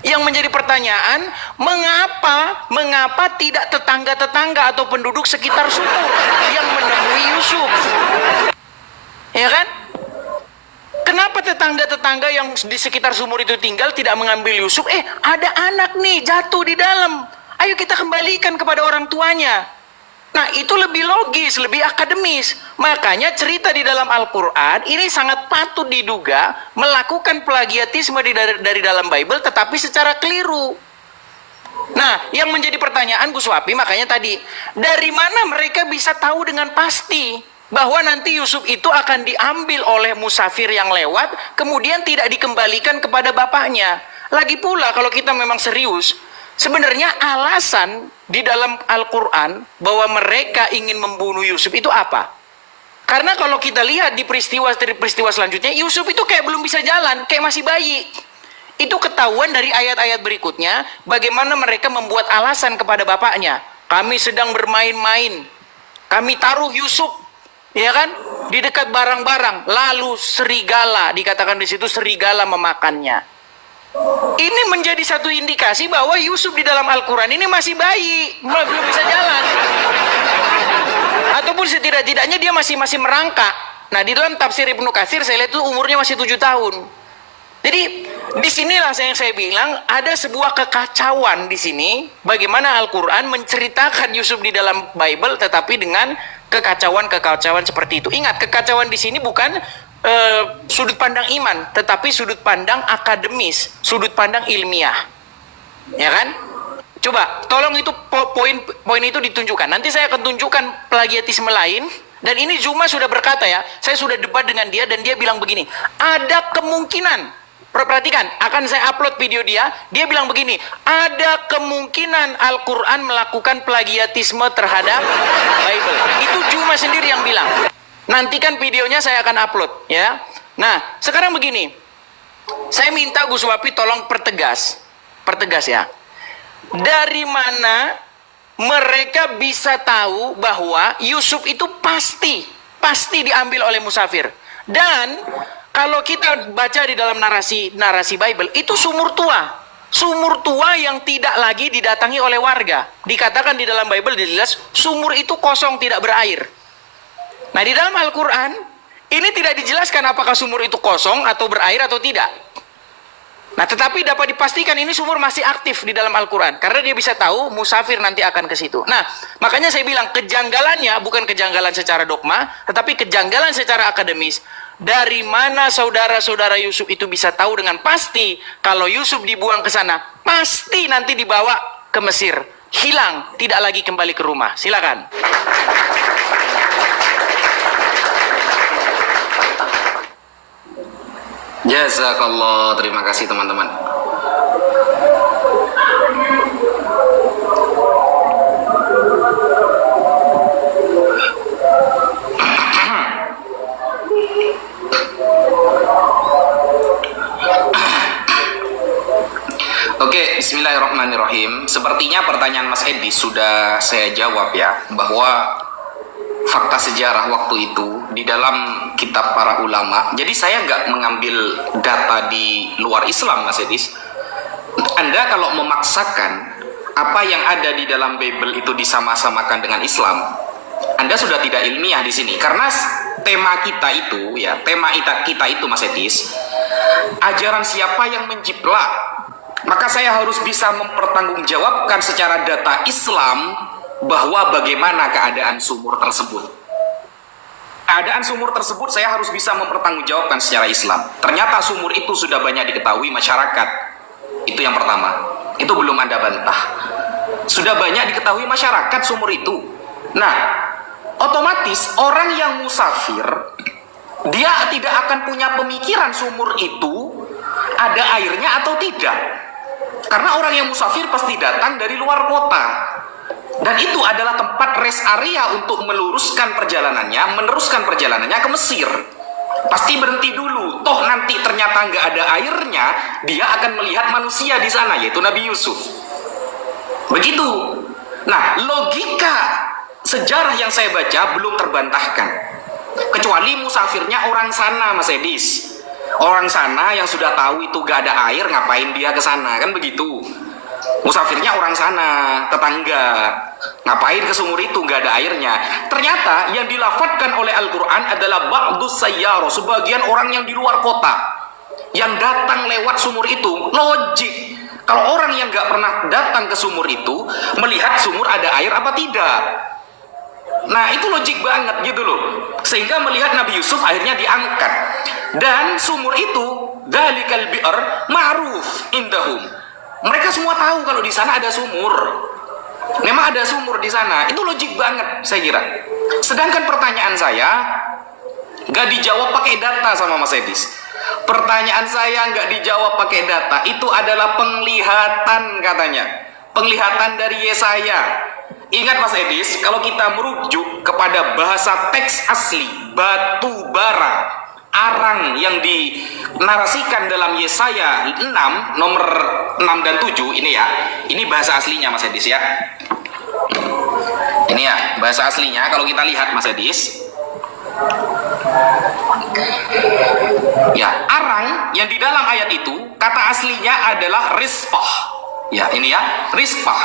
Yang menjadi pertanyaan, mengapa tidak tetangga-tetangga atau penduduk sekitar sumur yang menemui Yusuf? Ya kan? Kenapa tetangga-tetangga yang di sekitar sumur itu tinggal tidak mengambil Yusuf? Ada anak nih jatuh di dalam. Ayo kita kembalikan kepada orang tuanya. Nah, itu lebih logis, lebih akademis. Makanya cerita di dalam Al-Quran ini sangat patut diduga melakukan plagiatisme dari dalam Bible tetapi secara keliru. Nah, yang menjadi pertanyaan Gus Wapi makanya tadi, dari mana mereka bisa tahu dengan pasti bahwa nanti Yusuf itu akan diambil oleh musafir yang lewat, kemudian tidak dikembalikan kepada bapaknya. Lagi pula kalau kita memang serius, sebenarnya alasan di dalam Al-Quran bahwa mereka ingin membunuh Yusuf itu apa? Karena kalau kita lihat di peristiwa selanjutnya, Yusuf itu kayak belum bisa jalan, kayak masih bayi. Itu ketahuan dari ayat-ayat berikutnya, bagaimana mereka membuat alasan kepada bapaknya. Kami sedang bermain-main, kami taruh Yusuf, ya kan, di dekat barang-barang, lalu serigala, dikatakan di situ serigala memakannya. Ini menjadi satu indikasi bahwa Yusuf di dalam Al-Quran ini masih bayi, belum bisa jalan, ataupun setidak-tidaknya dia masih merangkak. Nah, di dalam tafsir Ibnu Katsir saya lihat itu umurnya masih 7 tahun. Jadi disinilah yang saya bilang ada sebuah kekacauan di sini, bagaimana Al-Quran menceritakan Yusuf di dalam Bible tetapi dengan kekacauan seperti itu. Ingat, kekacauan di sini bukan sudut pandang iman, tetapi sudut pandang akademis, sudut pandang ilmiah. Ya kan? Coba tolong itu poin itu ditunjukkan. Nanti saya akan tunjukkan plagiatisme lain Dan ini Zuma sudah berkata ya, saya sudah debat dengan dia dan dia bilang begini, ada kemungkinan, perhatikan, akan saya upload video dia bilang begini, ada kemungkinan Al-Quran melakukan plagiatisme terhadap Bible. Itu Zuma sendiri yang bilang. Nantikan videonya saya akan upload ya. Nah, sekarang begini, saya minta Gus Wapi tolong pertegas ya. Dari mana mereka bisa tahu bahwa Yusuf itu pasti diambil oleh musafir? Dan kalau kita baca di dalam narasi Bible, itu sumur tua yang tidak lagi didatangi oleh warga. Dikatakan di dalam Bible jelas sumur itu kosong, tidak berair. Nah, di dalam Al-Quran ini tidak dijelaskan apakah sumur itu kosong atau berair atau tidak. Nah, tetapi dapat dipastikan ini sumur masih aktif di dalam Al-Quran. Karena dia bisa tahu musafir nanti akan ke situ. Nah, makanya saya bilang kejanggalannya bukan kejanggalan secara dogma, tetapi kejanggalan secara akademis. Dari mana saudara-saudara Yusuf itu bisa tahu dengan pasti kalau Yusuf dibuang ke sana, pasti nanti dibawa ke Mesir. Hilang, tidak lagi kembali ke rumah. Silakan. Jazakallah, terima kasih teman-teman. Oke, bismillahirrahmanirrahim. Sepertinya pertanyaan Mas Edi sudah saya jawab ya, bahwa fakta sejarah waktu itu di dalam kitab para ulama. Jadi saya nggak mengambil data di luar Islam, Mas Edis. Anda kalau memaksakan apa yang ada di dalam Bible itu disama-samakan dengan Islam, Anda sudah tidak ilmiah di sini. Karena tema kita itu, kita itu, Mas Edis, ajaran siapa yang menjiplak, maka saya harus bisa mempertanggungjawabkan secara data Islam bahwa bagaimana keadaan sumur tersebut. Keadaan sumur tersebut saya harus bisa mempertanggungjawabkan secara Islam. Ternyata sumur itu sudah banyak diketahui masyarakat. Itu yang pertama. Itu belum Anda bantah. Sudah banyak diketahui masyarakat sumur itu. Nah, otomatis orang yang musafir, dia tidak akan punya pemikiran sumur itu ada airnya atau tidak. Karena orang yang musafir pasti datang dari luar kota. Dan itu adalah tempat rest area untuk meneruskan perjalanannya ke Mesir. Pasti berhenti dulu. Toh nanti ternyata nggak ada airnya, dia akan melihat manusia di sana, yaitu Nabi Yusuf. Begitu. Nah, logika sejarah yang saya baca belum terbantahkan. Kecuali musafirnya orang sana, Mas Edis. Orang sana yang sudah tahu itu nggak ada air, ngapain dia ke sana, kan begitu. Musafirnya orang sana, tetangga. Ngapain ke sumur itu, nggak ada airnya. Ternyata yang dilafatkan oleh Al-Quran adalah ba'dus sayyaro, sebagian orang yang di luar kota yang datang lewat sumur itu. Logik, kalau orang yang nggak pernah datang ke sumur itu melihat sumur ada air apa tidak. Nah, itu logik banget gitu loh. Sehingga melihat Nabi Yusuf akhirnya diangkat. Dan sumur itu, dzalikal bi'r ma'ruf indahum. Mereka semua tahu kalau di sana ada sumur. Memang ada sumur di sana. Itu logik banget, saya kira. Sedangkan pertanyaan saya nggak dijawab pakai data sama Mas Edis. Pertanyaan saya nggak dijawab pakai data. Itu adalah penglihatan katanya. Penglihatan dari Yesaya. Ingat Mas Edis, kalau kita merujuk kepada bahasa teks asli, batu bara, arang yang dinarasikan dalam Yesaya 6, nomor 6 dan 7, ini ya. Ini bahasa aslinya Mas Edis ya. Ini ya, bahasa aslinya kalau kita lihat Mas Edis. Ya, arang yang di dalam ayat itu, kata aslinya adalah rispah. Ya, ini ya, rispah.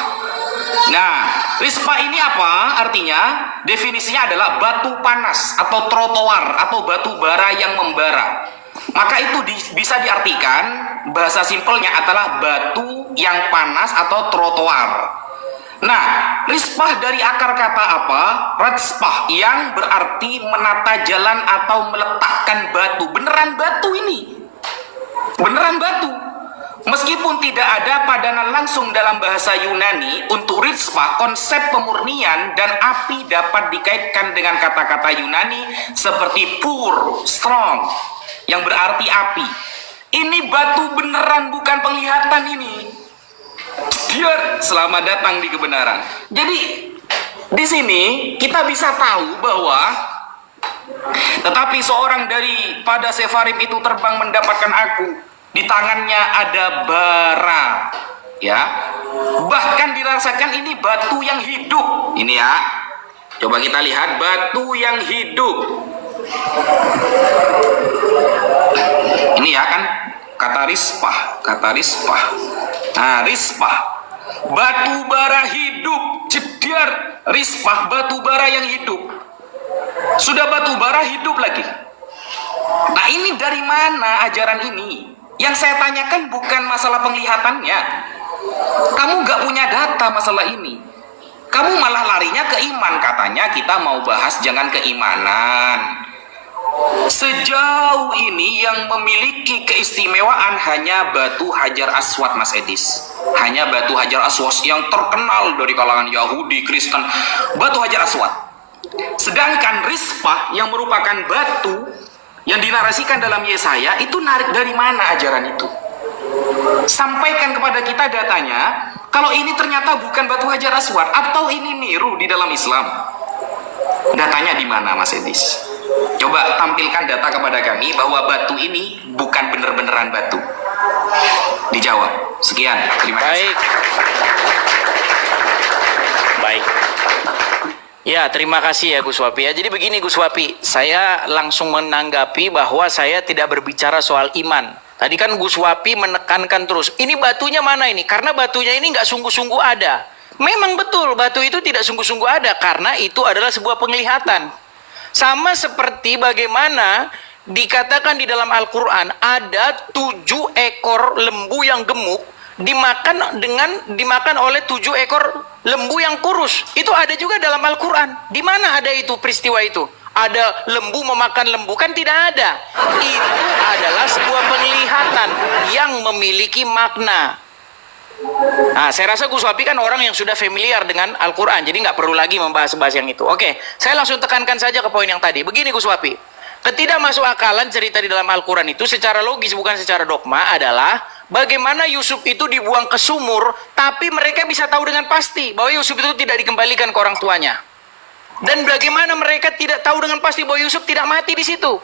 Nah, rispah ini apa artinya? Definisinya adalah batu panas atau trotoar atau batu bara yang membara. Maka itu bisa diartikan, bahasa simpelnya adalah batu yang panas atau trotoar. Nah, rispah dari akar kata apa? Ratspah, yang berarti menata jalan atau meletakkan batu. Beneran batu ini. Beneran batu. Meskipun tidak ada padanan langsung dalam bahasa Yunani untuk rizqah, konsep pemurnian dan api dapat dikaitkan dengan kata-kata Yunani seperti pur, strong, yang berarti api. Ini batu beneran, bukan penglihatan ini. Biar selamat datang di kebenaran. Jadi di sini kita bisa tahu bahwa tetapi seorang daripada Sefarim itu terbang mendapatkan aku. Di tangannya ada bara, ya. Bahkan dirasakan ini batu yang hidup. Ini ya. Coba kita lihat batu yang hidup. Ini ya kan kata rispah. Nah, rispah. Batu bara hidup. Jedar rispah, batu bara yang hidup. Sudah batu bara hidup lagi. Nah, ini dari mana ajaran ini? Yang saya tanyakan bukan masalah penglihatannya. Kamu gak punya data masalah ini. Kamu malah larinya ke iman. Katanya kita mau bahas jangan keimanan. Sejauh ini yang memiliki keistimewaan hanya batu Hajar Aswad, Mas Edis. Hanya batu Hajar Aswad yang terkenal dari kalangan Yahudi, Kristen. Batu Hajar Aswad. Sedangkan Rispah yang merupakan batu yang dinarasikan dalam Yesaya itu narik dari mana ajaran itu? Sampaikan kepada kita datanya. Kalau ini ternyata bukan batu Hajar Aswad atau ini niru di dalam Islam. Datanya di mana, Mas Edis? Coba tampilkan data kepada kami bahwa batu ini bukan bener-beneran batu. Dijawab. Sekian. Terima kasih. Baik. Ya, terima kasih ya Gus Wapi. Ya, jadi begini Gus Wapi, saya langsung menanggapi bahwa saya tidak berbicara soal iman. Tadi kan Gus Wapi menekankan terus, ini batunya mana ini? Karena batunya ini nggak sungguh-sungguh ada. Memang betul, batu itu tidak sungguh-sungguh ada, karena itu adalah sebuah penglihatan. Sama seperti bagaimana dikatakan di dalam Al-Quran, ada 7 ekor lembu yang gemuk, dimakan oleh 7 ekor lembu yang kurus. Itu ada juga dalam Al-Quran. Di mana ada itu peristiwa itu? Ada lembu memakan lembu? Kan tidak ada. Itu adalah sebuah penglihatan yang memiliki makna. Nah, saya rasa Gus Wapi kan orang yang sudah familiar dengan Al-Quran, jadi nggak perlu lagi membahas-bahas yang itu. Oke, saya langsung tekankan saja ke poin yang tadi. Begini Gus Wapi, ketidakmasukakalan cerita di dalam Al-Quran itu secara logis bukan secara dogma adalah bagaimana Yusuf itu dibuang ke sumur, tapi mereka bisa tahu dengan pasti bahwa Yusuf itu tidak dikembalikan ke orang tuanya. Dan bagaimana mereka tidak tahu dengan pasti bahwa Yusuf tidak mati di situ?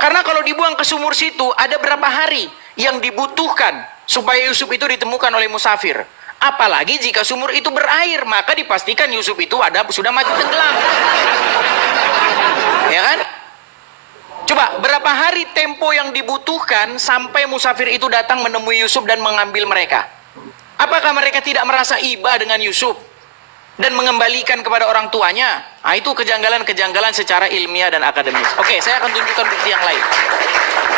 Karena kalau dibuang ke sumur situ, ada berapa hari yang dibutuhkan supaya Yusuf itu ditemukan oleh musafir. Apalagi jika sumur itu berair, maka dipastikan Yusuf itu sudah mati tenggelam. Ya kan? Coba, berapa hari tempo yang dibutuhkan sampai musafir itu datang menemui Yusuf dan mengambil mereka? Apakah mereka tidak merasa iba dengan Yusuf dan mengembalikan kepada orang tuanya? Nah, itu kejanggalan-kejanggalan secara ilmiah dan akademis. Oke, saya akan tunjukkan bukti yang lain.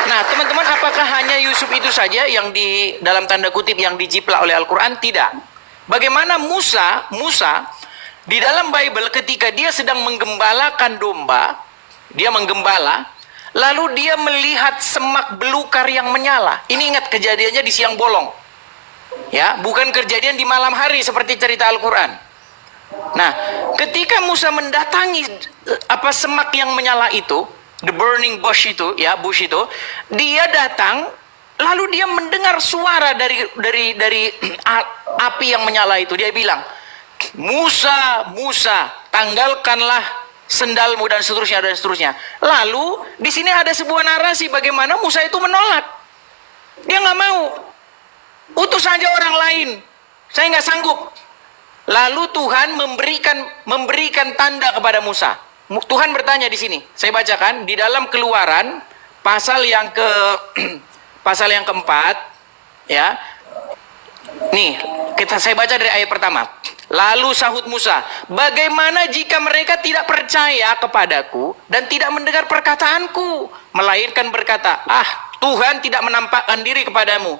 Nah, teman-teman, apakah hanya Yusuf itu saja yang dalam tanda kutip yang dijiplak oleh Al-Quran? Tidak. Bagaimana Musa di dalam Bible ketika dia sedang menggembalakan domba, dia menggembala, lalu dia melihat semak belukar yang menyala. Ini ingat kejadiannya di siang bolong. Ya, bukan kejadian di malam hari seperti cerita Al-Quran. Nah, ketika Musa mendatangi semak yang menyala itu, the burning bush itu, ya, bush itu, dia datang, lalu dia mendengar suara dari api yang menyala itu. Dia bilang, Musa, tanggalkanlah sendalmu dan seterusnya. Lalu di sini ada sebuah narasi bagaimana Musa itu menolak. Dia nggak mau. Utus saja orang lain. Saya nggak sanggup. Lalu Tuhan memberikan tanda kepada Musa. Tuhan bertanya di sini. Saya bacakan di dalam Keluaran pasal yang keempat, ya. Nih, saya baca dari ayat pertama. Lalu sahut Musa, bagaimana jika mereka tidak percaya kepadaku dan tidak mendengar perkataanku, melainkan berkata, Tuhan tidak menampakkan diri kepadamu.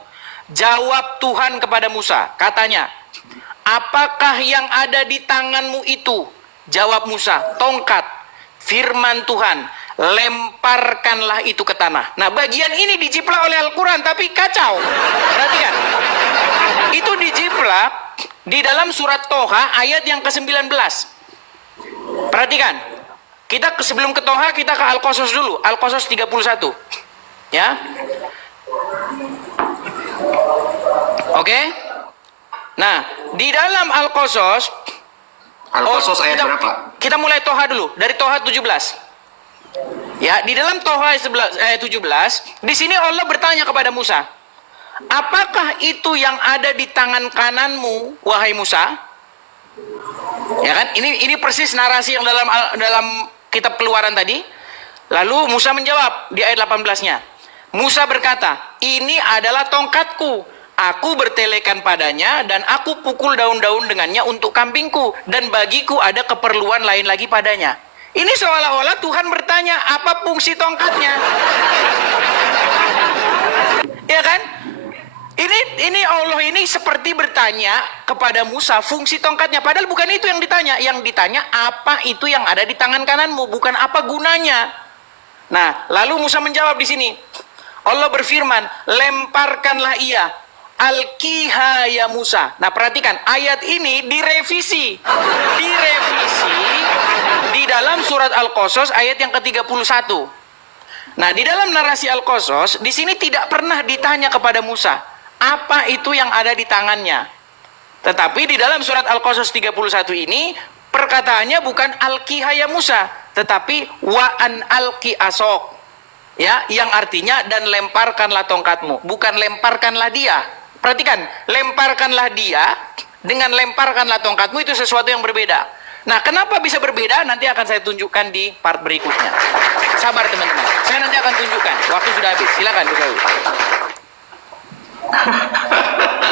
Jawab Tuhan kepada Musa, katanya, apakah yang ada di tanganmu itu? Jawab Musa, tongkat. Firman Tuhan, lemparkanlah itu ke tanah. Nah, bagian ini dijiplak oleh Al-Quran, tapi kacau. Perhatikan. Itu dijiplak di dalam surat Toha ayat yang ke-19. Perhatikan. Sebelum ke Toha, kita ke Al-Qasas dulu. Al-Qasas 31. Ya. Oke. Nah, di dalam Al-Qasas ayat berapa? Kita mulai Toha dulu, dari Toha 17. Ya, di dalam Toha ayat 17, di sini Allah bertanya kepada Musa, apakah itu yang ada di tangan kananmu, wahai Musa? Ya kan? Ini persis narasi yang dalam kitab Keluaran tadi. Lalu Musa menjawab di ayat 18-nya. Musa berkata, ini adalah tongkatku. Aku bertelekan padanya dan aku pukul daun-daun dengannya untuk kambingku. Dan bagiku ada keperluan lain lagi padanya. Ini seolah-olah Tuhan bertanya, apa fungsi tongkatnya? Ya kan? Ini Allah ini seperti bertanya kepada Musa fungsi tongkatnya. Padahal bukan itu yang ditanya. Yang ditanya apa itu yang ada di tangan kananmu, bukan apa gunanya. Nah, lalu Musa menjawab di sini. Allah berfirman, lemparkanlah ia. Alqiha ya Musa. Nah, perhatikan, ayat ini direvisi. Di dalam surat Al-Qasas ayat yang ke-31. Nah, di dalam narasi Al-Qasas, di sini tidak pernah ditanya kepada Musa, apa itu yang ada di tangannya. Tetapi di dalam surat Al-Qasas 31 ini, perkataannya bukan alqiha ya Musa, tetapi wa an alqi asok. Ya, yang artinya dan lemparkanlah tongkatmu, bukan lemparkanlah dia. Perhatikan, lemparkanlah dia dengan lemparkanlah tongkatmu itu sesuatu yang berbeda. Nah, kenapa bisa berbeda? Nanti akan saya tunjukkan di part berikutnya. Sabar teman-teman, saya nanti akan tunjukkan. Waktu sudah habis, silakan Bu Sawi.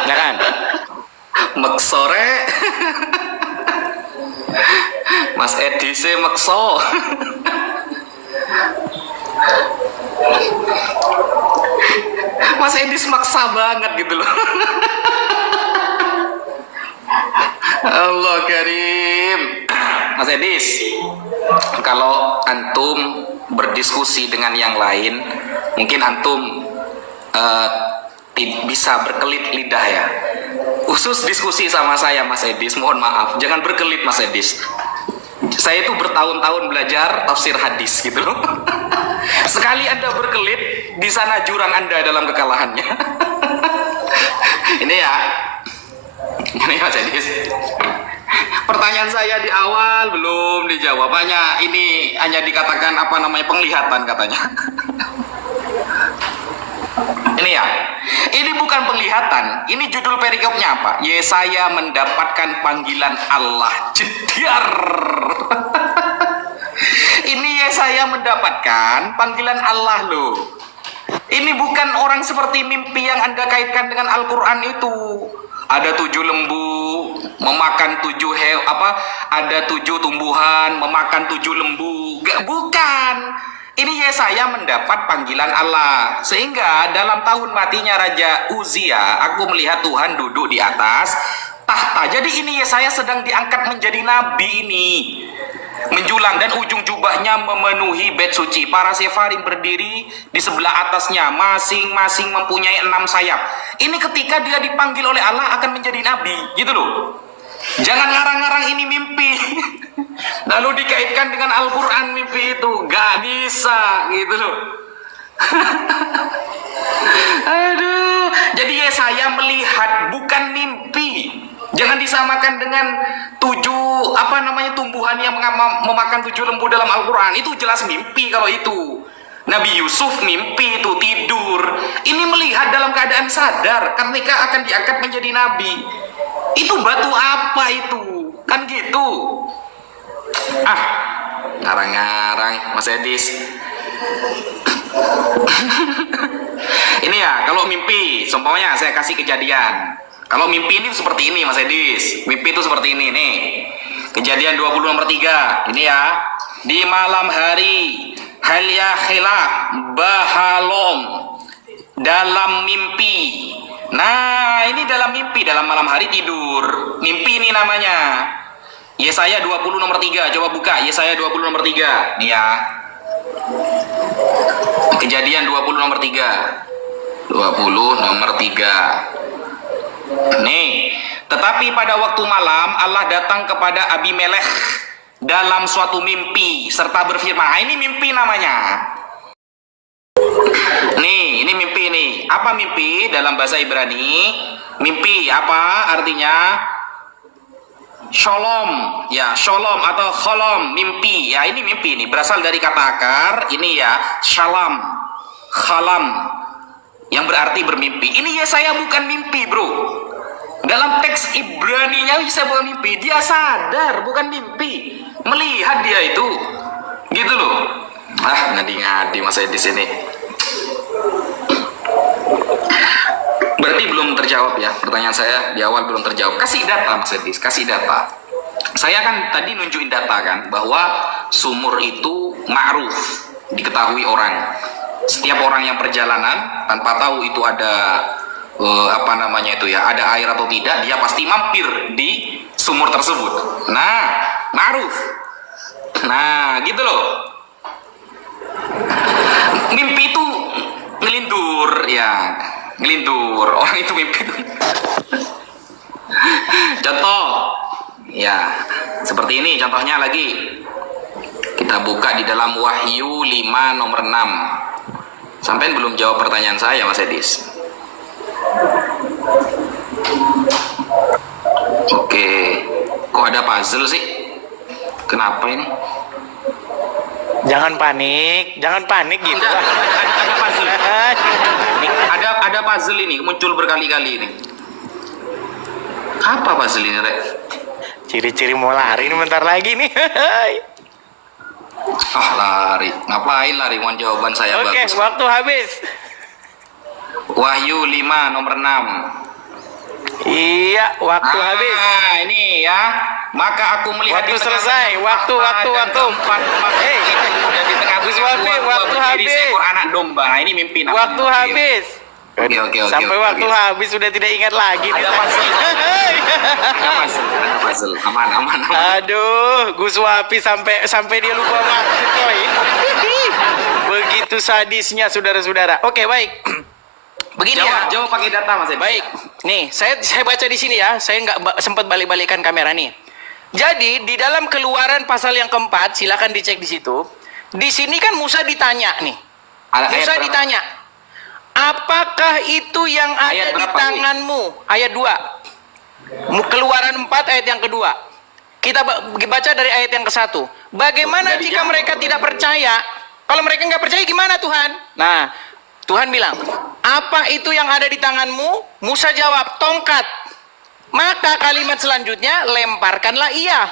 Silakan. Meksore. Mas Edi se mekso. Mas Edi maksa banget gitu loh. Allah Karim. Mas Edis, kalau antum berdiskusi dengan yang lain, mungkin antum bisa berkelit lidah ya. Khusus diskusi sama saya Mas Edis, mohon maaf, jangan berkelit Mas Edis. Saya itu bertahun-tahun belajar tafsir hadis gitu loh. Sekali Anda berkelit, di sana jurang Anda dalam kekalahannya. Ini ya Mas Edis. Pertanyaan saya di awal belum dijawab. Ini hanya dikatakan penglihatan katanya. Ini ya, ini bukan penglihatan. Ini judul perikopnya apa? Yesaya mendapatkan panggilan Allah. Jedar. Ini Yesaya mendapatkan panggilan Allah loh. Ini bukan orang seperti mimpi yang Anda kaitkan dengan Al-Quran itu. Ada 7 lembu memakan 7 ada 7 tumbuhan memakan 7 lembu. Bukan. Ini Yesaya mendapat panggilan Allah. Sehingga dalam tahun matinya Raja Uzia, aku melihat Tuhan duduk di atas tahta. Jadi ini Yesaya sedang diangkat menjadi nabi ini. Menjulang dan ujung jubahnya memenuhi bait suci. Para sefarim berdiri di sebelah atasnya, masing-masing mempunyai 6 sayap. Ini ketika dia dipanggil oleh Allah akan menjadi nabi, gitu loh. Jangan ngarang-ngarang ini mimpi. Lalu dikaitkan dengan Al-Quran mimpi itu. Gak bisa, gitu loh. Aduh. Jadi Yesaya melihat bukan mimpi. Jangan disamakan dengan 7 tumbuhan yang memakan 7 lembu dalam Al-Quran. Itu jelas mimpi kalau itu. Nabi Yusuf mimpi itu tidur. Ini melihat dalam keadaan sadar ketika akan diangkat menjadi nabi. Itu batu apa itu? Kan gitu. Ngarang-ngarang Mas Edis. Ini ya, kalau mimpi, seumpamanya saya kasih kejadian. Kalau mimpi ini seperti ini Mas Edis. Mimpi itu seperti ini nih. Kejadian 20 nomor 3. Ini ya. Di malam hari Halia khila bahalom dalam mimpi. Nah, ini dalam mimpi, dalam malam hari tidur. Mimpi ini namanya. Yesaya 20 nomor 3. Coba buka Yesaya 20 nomor 3. Nih ya. Kejadian 20 nomor 3. 20 nomor 3. Nih, tetapi pada waktu malam Allah datang kepada Abimelekh dalam suatu mimpi serta berfirman. Nah, ini mimpi namanya. Nih, ini mimpi nih. Apa mimpi dalam bahasa Ibrani? Mimpi apa artinya? Shalom, ya shalom atau kholom, mimpi. Ya ini mimpi ini berasal dari kata akar ini ya shalom, khalam, yang berarti bermimpi. Ini ya saya bukan mimpi bro. Dalam teks Ibraninya saya bukan mimpi. Dia sadar bukan mimpi. Melihat dia itu, gitu loh. Ah ngadi-ngadi Mas Edi di sini. Berarti belum terjawab ya pertanyaan saya di awal, belum terjawab. Kasih data Mas Edi, kasih data. Saya kan tadi nunjukin data kan bahwa sumur itu ma'ruf, diketahui orang. Setiap orang yang perjalanan tanpa tahu itu ada apa namanya itu ya, ada air atau tidak, dia pasti mampir di sumur tersebut. Nah, ma'ruf. Nah, gitu loh. Mimpi itu ngelindur ya. Ngelindur, orang itu mimpi itu. Contoh ya seperti ini contohnya lagi. Kita buka di dalam Wahyu 5 nomor 6. Sampai belum jawab pertanyaan saya Mas Edis. Oke, kok ada puzzle sih? Kenapa ini? Jangan panik gitu. Enggak, ada puzzle. Ada puzzle ini muncul berkali-kali ini. Apa puzzle ini, Rek? Ciri-ciri mau lari nih bentar lagi nih. Ah, lari. Ngapain lari? Mohon jawaban saya Oke, bagus. waktu habis. Wahyu 5 nomor 6. Iya, waktu habis. Ini ya. Maka aku melihat Waktu di selesai. Waktu. Hei, Gus Wafi, waktu habis. Seekor anak domba. Nah, ini mimpi namanya. Waktu habis. Oke. Sampai waktu habis sudah tidak ingat lagi. Ada puzzle. Ada puzzle. Aman. Aduh, Gus Wafi sampai dia lupa waktu coy. Begitu sadisnya saudara-saudara. Oke, baik. Begini ya. Jawab pakai data Mas. Baik. Nih, saya baca di sini ya. Saya nggak sempat balik-balikan kamera nih. Jadi, di dalam Keluaran pasal yang keempat, silakan dicek di situ. Di sini kan Musa ditanya nih. Musa ditanya, apakah itu yang ada di tanganmu? Ayat 2. Keluaran 4 ayat yang kedua. Kita baca dari ayat yang ke-1. Bagaimana jika mereka tidak percaya? Kalau mereka nggak percaya gimana Tuhan? Nah, Tuhan bilang, apa itu yang ada di tanganmu? Musa jawab, tongkat. Maka kalimat selanjutnya, lemparkanlah ia.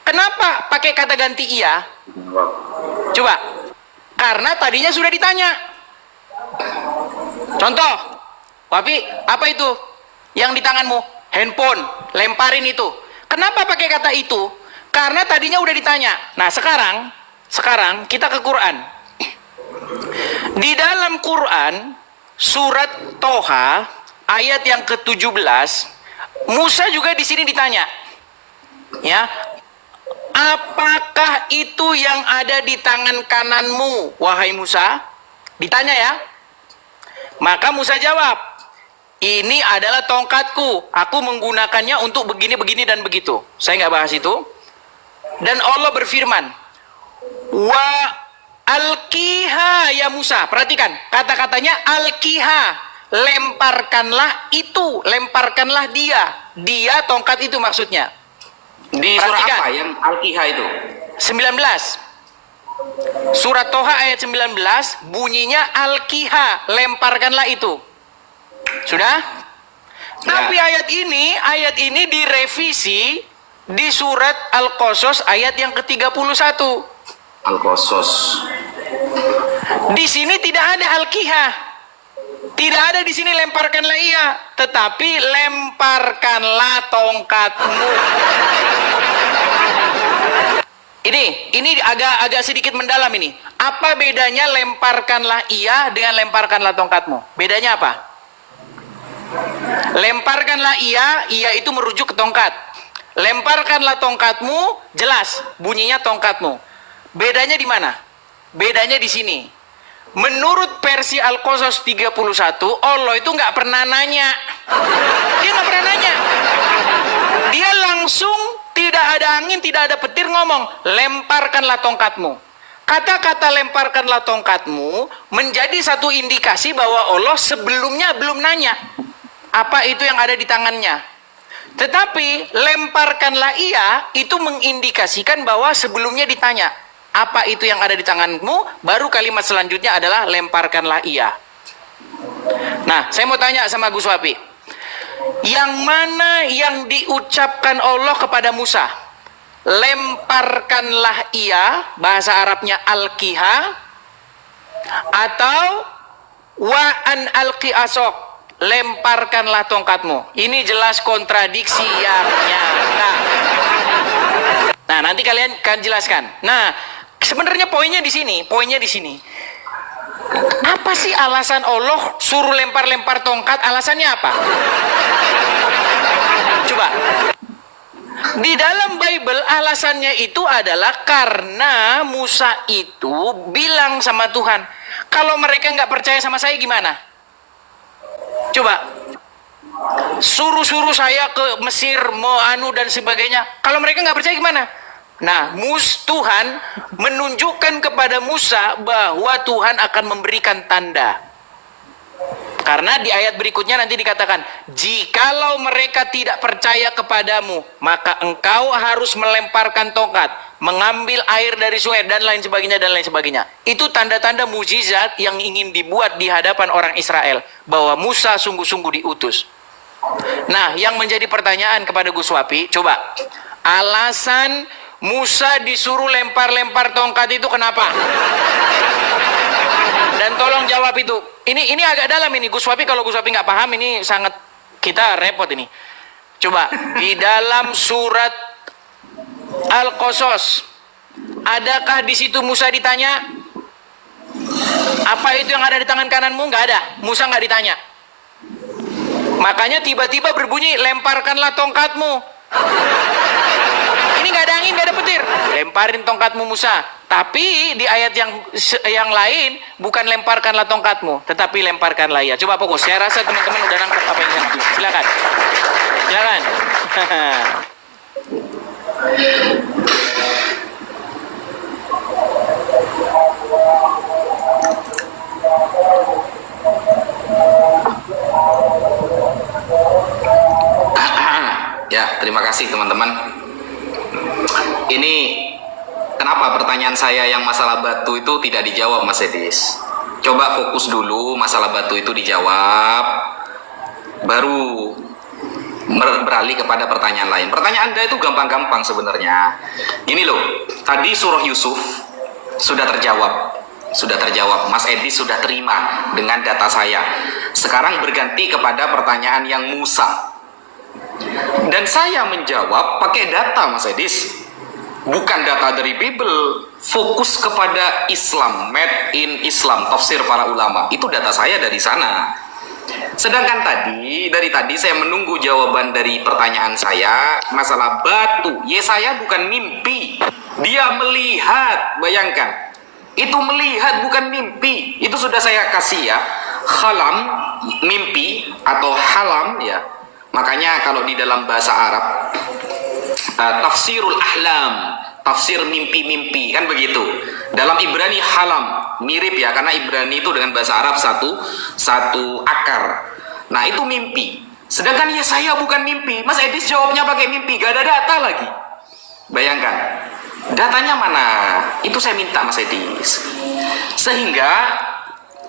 Kenapa pakai kata ganti ia? Coba. Karena tadinya sudah ditanya. Contoh. Wapi, apa itu? Yang di tanganmu? Handphone. Lemparin itu. Kenapa pakai kata itu? Karena tadinya udah ditanya. Nah, sekarang kita ke Quran. Di dalam Quran, surat Toha, ayat yang ke-17, Musa juga di sini ditanya. Ya. Apakah itu yang ada di tangan kananmu, wahai Musa? Ditanya ya. Maka Musa jawab, ini adalah tongkatku. Aku menggunakannya untuk begini, begini, dan begitu. Saya nggak bahas itu. Dan Allah berfirman, wa alkiha ya Musa. Perhatikan, kata-katanya alkiha. Lemparkanlah itu, lemparkanlah dia. Dia tongkat itu maksudnya. Di surah apa yang Al-Qiha itu? 19. Surat Toha ayat 19 bunyinya Al-Qiha, lemparkanlah itu. Sudah? Ya. Tapi ayat ini direvisi di surat Al-Qasas ayat yang ke-31. Al-Qasas. Di sini tidak ada Al-Qiha. Tidak ada di sini lemparkanlah ia, tetapi lemparkanlah tongkatmu. Ini agak sedikit mendalam ini. Apa bedanya lemparkanlah ia dengan lemparkanlah tongkatmu? Bedanya apa? Lemparkanlah ia itu merujuk ke tongkat. Lemparkanlah tongkatmu, jelas bunyinya tongkatmu. Bedanya di mana? bedanya di sini. Menurut versi Al-Qasas 31, Allah itu nggak pernah nanya. Dia nggak pernah nanya. Dia langsung, tidak ada angin, tidak ada petir, ngomong, lemparkanlah tongkatmu. Kata-kata lemparkanlah tongkatmu menjadi satu indikasi bahwa Allah sebelumnya belum nanya apa itu yang ada di tangannya. Tetapi lemparkanlah ia itu mengindikasikan bahwa sebelumnya ditanya apa itu yang ada di tanganmu, baru kalimat selanjutnya adalah lemparkanlah ia. Nah, saya mau tanya sama Gus Wapi, yang mana yang diucapkan Allah kepada Musa? Lemparkanlah ia, bahasa Arabnya alqiha, atau wa an alqi asok, lemparkanlah tongkatmu. Ini jelas kontradiksi yang nyata. Nah, nanti kalian akan jelaskan. Nah, sebenarnya poinnya di sini, apa sih alasan Allah suruh lempar-lempar tongkat? Alasannya apa? Coba. Di dalam Bible alasannya itu adalah karena Musa itu bilang sama Tuhan, kalau mereka nggak percaya sama saya gimana? Coba. Suruh-suruh saya ke Mesir, mau dan sebagainya. Kalau mereka nggak percaya gimana? Nah, Tuhan menunjukkan kepada Musa bahwa Tuhan akan memberikan tanda. Karena di ayat berikutnya nanti dikatakan, jikalau mereka tidak percaya kepadamu, maka engkau harus melemparkan tongkat, mengambil air dari sungai, dan lain sebagainya, dan lain sebagainya. Itu tanda-tanda mukjizat yang ingin dibuat di hadapan orang Israel, bahwa Musa sungguh-sungguh diutus. Nah, yang menjadi pertanyaan kepada Gus Wapi, coba, alasan Musa disuruh lempar-lempar tongkat itu kenapa? Dan tolong jawab itu. Ini agak dalam ini, Gus Wapi. Kalau Gus Wapi nggak paham, ini sangat kita repot ini. Coba di dalam surat Al-Qasas, adakah di situ Musa ditanya apa itu yang ada di tangan kananmu? Nggak ada. Musa nggak ditanya. Makanya tiba-tiba berbunyi, lemparkanlah tongkatmu. Ini nggak ada angin, nggak ada petir. Lemparin tongkatmu Musa. Tapi di ayat yang lain bukan lemparkanlah tongkatmu, tetapi lemparkanlah ia. Coba fokus. Saya rasa teman-teman udah nangkep apa yang saya maksud. Silakan. Silakan. Ya, terima kasih teman-teman. Ini kenapa pertanyaan saya yang masalah batu itu tidak dijawab, Mas Edis? Coba fokus dulu, masalah batu itu dijawab, baru beralih kepada pertanyaan lain. Pertanyaan Anda itu gampang-gampang sebenarnya. Ini loh, tadi surah Yusuf sudah terjawab. Mas Edis sudah terima dengan data saya. Sekarang berganti kepada pertanyaan yang Musa. Dan saya menjawab pakai data, Mas Edis. Bukan data dari Bible, fokus kepada Islam, made in Islam, tafsir para ulama. Itu data saya dari sana. Sedangkan dari tadi saya menunggu jawaban dari pertanyaan saya masalah batu. Yesaya bukan mimpi, dia melihat. Bayangkan, itu melihat bukan mimpi. Itu sudah saya kasih ya, halam, mimpi atau halam ya. Makanya kalau di dalam bahasa Arab tafsirul ahlam, tafsir mimpi-mimpi, kan begitu. Dalam Ibrani halam, mirip ya, karena Ibrani itu dengan bahasa Arab satu akar. Nah, itu mimpi. Sedangkan Yesaya bukan mimpi. Mas Edis jawabnya pakai mimpi, gak ada data lagi. Bayangkan, datanya mana? Itu saya minta Mas Edis. Sehingga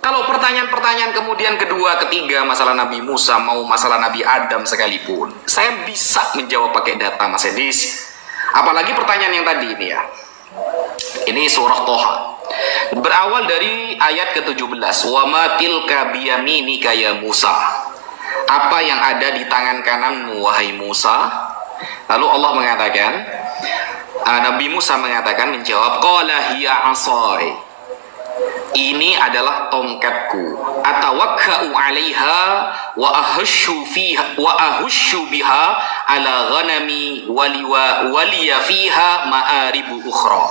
kalau pertanyaan-pertanyaan kemudian kedua, ketiga, masalah Nabi Musa, mau masalah Nabi Adam sekalipun, saya bisa menjawab pakai data, Mas Edis. Apalagi pertanyaan yang tadi ini ya. Ini surah Toha. Berawal dari ayat ke-17. Wa ma tilka biyaminika ya Musa. Apa yang ada di tangan kananmu, wahai Musa? Lalu Allah mengatakan, Nabi Musa mengatakan, menjawab, qala hiya asai. Ini adalah tongkatku. Atawakka'u 'alaiha wa ahushu biha ala ghanami waliya fiha ma'aribu ukhra.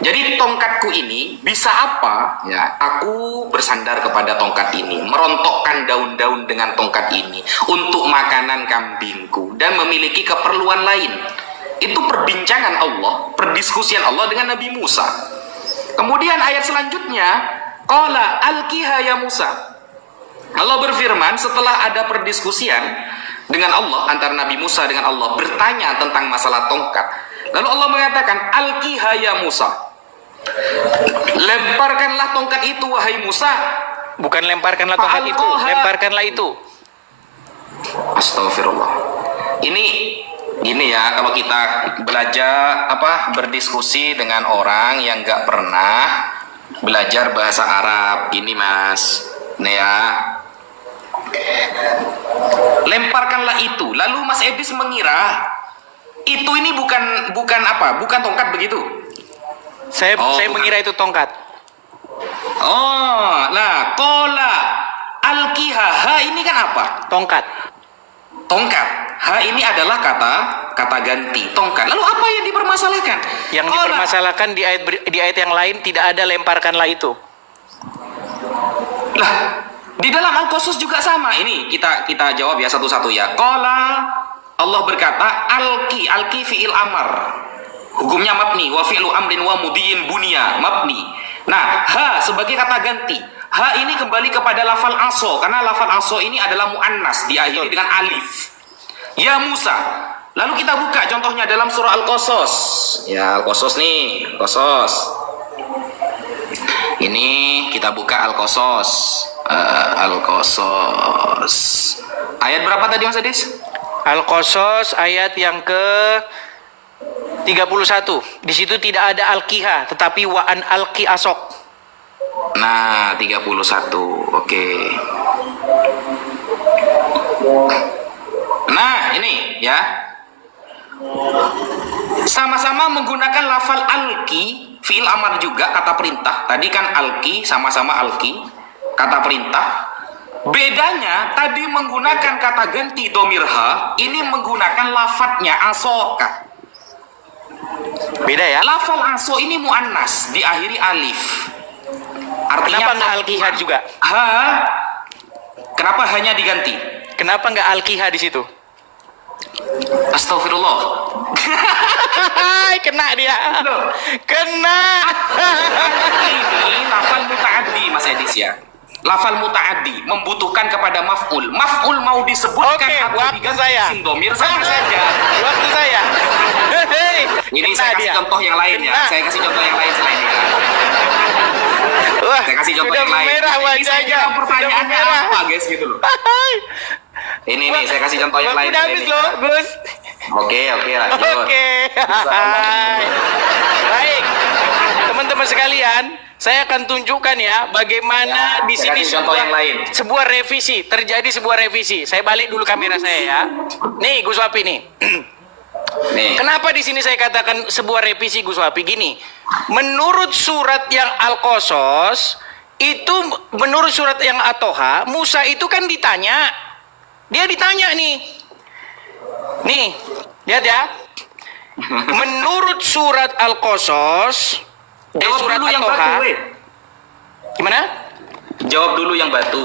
Jadi tongkatku ini bisa apa? Ya, aku bersandar kepada tongkat ini, merontokkan daun-daun dengan tongkat ini untuk makanan kambingku dan memiliki keperluan lain. Itu perbincangan Allah, perdiskusian Allah dengan Nabi Musa. Kemudian ayat selanjutnya, qala alqiha ya Musa. Allah berfirman setelah ada perdiskusian dengan Allah antara Nabi Musa dengan Allah bertanya tentang masalah tongkat. Lalu Allah mengatakan, alqiha ya Musa. Lemparkanlah tongkat itu wahai Musa. Bukan lemparkanlah tongkat itu, lemparkanlah itu. Astagfirullah. Ini ya, kalau kita belajar berdiskusi dengan orang yang nggak pernah belajar bahasa Arab, ini Mas. Nih ya. Lemparkanlah itu. Lalu Mas Edis mengira itu ini bukan tongkat begitu. Saya mengira itu tongkat. Oh, nah, qala alqiha. Ha ini kan apa? Tongkat. Tongkat. Ha ini adalah kata ganti, tongkat. Lalu apa yang dipermasalahkan? Yang dipermasalahkan di ayat yang lain tidak ada lemparkanlah itu. Lah, di dalam Al-Qasas juga sama. Ini kita jawab ya satu-satu ya. Qala, Allah berkata, alqi fi'il amar. Hukumnya mabni, wa fi'lu amrin wa mudiyin bunya, mabni. Nah, ha sebagai kata ganti. Ha ini kembali kepada lafal aso, karena lafal aso ini adalah muannas, diakhiri dengan alif. Ya Musa. Lalu kita buka contohnya dalam surah Al-Qasas. Ya, Al-Qasas nih, Qasas. Ini kita buka Al-Qasas. Al-Qasas. Ayat berapa tadi Mas Adis? Al-Qasas ayat yang ke 31. Di situ tidak ada alqiha, tetapi wa an alqi asok. Nah, 31. Oke. Nah, ini ya. Sama-sama menggunakan lafal alqi, fi'il amar juga, kata perintah. Tadi kan alqi, sama-sama alqi, kata perintah. Bedanya, tadi menggunakan kata ganti domirha, ini menggunakan lafadznya asoka. Beda ya? Lafal aso ini muannas, diakhiri alif. Artinya Kenapa nggak alqiha juga? Ha? Kenapa hanya diganti? Kenapa nggak alqiha di situ? Astagfirullah. Kena dia. Loh. Kena. Ini lafal muta'addi Mas Edis ya. Lafal muta'addi membutuhkan kepada maf'ul. Maf'ul mau disebutkan Oke, atau waktu diganti saya. isim domir sama saja. Waktu saya. Ini Kena saya kasih dia. contoh yang lain ya. Kena. Saya kasih contoh yang lain selain ini. Wah, Saya kasih contoh sudah yang lain. merah Ini saya wajahnya. kira pertanyaannya Sudah merah. apa guys gitu loh. Ini nih saya kasih contoh yang Waktu lain. udah habis loh, Gus. Oke lanjut. Oke. Baik. Teman-teman sekalian, saya akan tunjukkan ya bagaimana di saya sini kasih contoh yang lain. sebuah revisi, terjadi sebuah revisi. Saya balik dulu kamera saya ya. Nih, Gus Wapi nih. Nih. Kenapa di sini saya katakan sebuah revisi Gus Wapi gini? Menurut surat yang Al-Qasas itu, menurut surat yang At-Toha, Musa itu kan ditanya. Dia ditanya nih. Nih, lihat ya. Menurut surat Al-Qasas, Jawab surat dulu yang At-Toha. batu, weh. Gimana? Jawab dulu yang batu.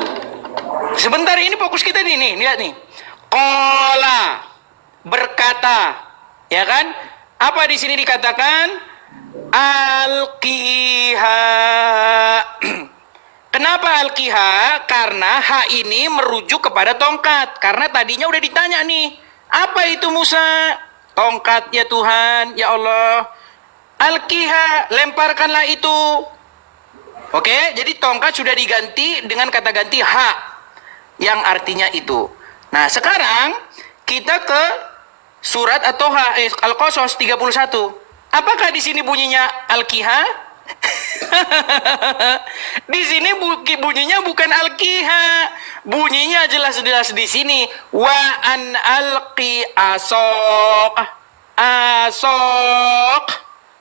Sebentar, ini fokus kita nih, lihat nih. Qala, berkata, ya kan? Apa di sini dikatakan? Alqiha. Kenapa alqiha? Karena ha ini merujuk kepada tongkat. Karena tadinya udah ditanya nih, apa itu Musa? Tongkat ya Tuhan, ya Allah. Alqiha, lemparkanlah itu. Oke, jadi tongkat sudah diganti dengan kata ganti ha, yang artinya itu. Nah, sekarang kita ke surat At-Toha, Al-Qasas 31. Apakah di sini bunyinya alqiha? Di sini bunyinya bukan alqiha. Bunyinya jelas-jelas di sini wa an alqi asok. Asok.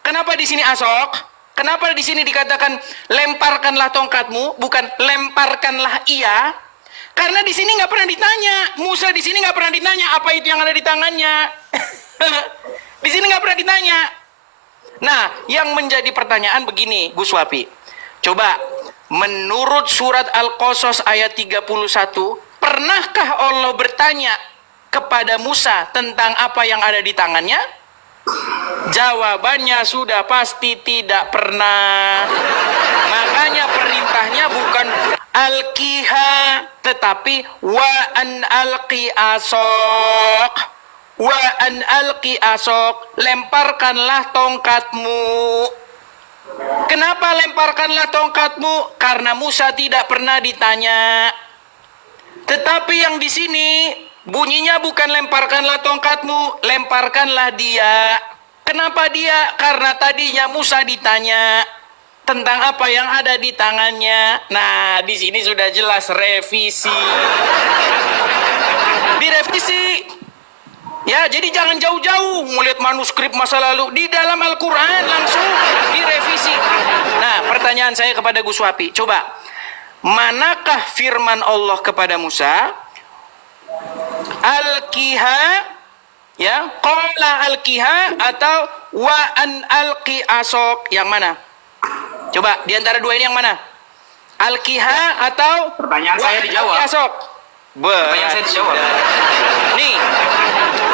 Kenapa di sini asok? Kenapa di sini dikatakan lemparkanlah tongkatmu, bukan lemparkanlah ia? Karena di sini nggak pernah ditanya. Musa di sini nggak pernah ditanya apa itu yang ada di tangannya. Di sini nggak pernah ditanya. Nah, yang menjadi pertanyaan begini, Gus Wapi. Coba, menurut surat Al-Qasas ayat 31, pernahkah Allah bertanya kepada Musa tentang apa yang ada di tangannya? Jawabannya sudah pasti tidak pernah. Makanya perintahnya bukan alqiha, tetapi wa an alqi asok. Wa an alqi asok, lemparkanlah tongkatmu. Kenapa lemparkanlah tongkatmu? Karena Musa tidak pernah ditanya. Tetapi yang di sini bunyinya bukan lemparkanlah tongkatmu, lemparkanlah dia. Kenapa dia? Karena tadinya Musa ditanya tentang apa yang ada di tangannya. Nah, di sini sudah jelas revisi. Direvisi. Ya, jadi jangan jauh-jauh melihat manuskrip masa lalu. Di dalam Al-Quran langsung direvisi. Nah, pertanyaan saya kepada Gus Wapi. Coba, manakah firman Allah kepada Musa? Al-Kiha, ya, qala al-kiha atau wa an alqi asok, yang mana? Coba, di antara dua ini yang mana? Al-Kiha atau Pertanyaan saya dijawab. Asok? Pertanyaan saya dijawab. Nih,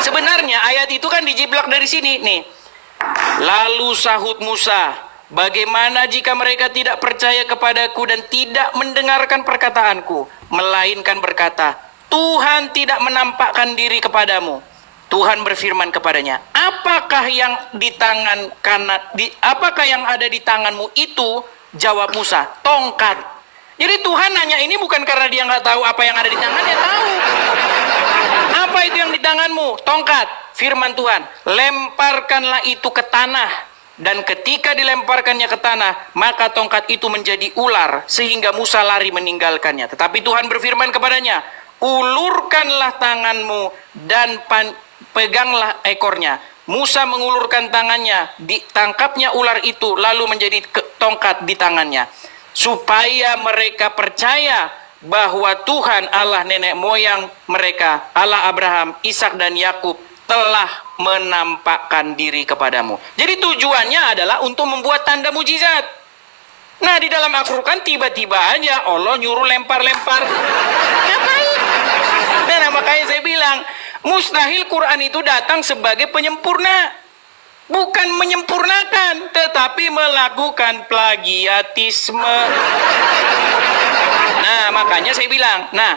sebenarnya ayat itu kan dijiblak dari sini nih. Lalu sahut Musa, bagaimana jika mereka tidak percaya kepadaku dan tidak mendengarkan perkataanku, melainkan berkata, Tuhan tidak menampakkan diri kepadamu. Tuhan berfirman kepadanya, apakah yang di tangan kanan, apakah yang ada di tanganmu itu? Jawab Musa, tongkat. Jadi Tuhan nanya ini bukan karena dia nggak tahu apa yang ada di tangannya, tahu. Apa itu yang di tanganmu? Tongkat. Firman Tuhan, lemparkanlah itu ke tanah. Dan ketika dilemparkannya ke tanah, maka tongkat itu menjadi ular, sehingga Musa lari meninggalkannya. Tetapi Tuhan berfirman kepadanya, ulurkanlah tanganmu dan peganglah ekornya. Musa mengulurkan tangannya, ditangkapnya ular itu, lalu menjadi tongkat di tangannya. Supaya mereka percaya bahwa Tuhan Allah nenek moyang mereka, Allah Abraham, Ishak dan Yakub, telah menampakkan diri kepadamu. Jadi tujuannya adalah untuk membuat tanda mujizat. Nah, di dalam Al-Quran tiba-tiba aja Allah nyuruh lempar-lempar. Ngapain? Nah, makanya saya bilang, mustahil Quran itu datang sebagai penyempurna. Bukan menyempurnakan, tetapi melakukan plagiatisme. Nah, makanya saya bilang, nah,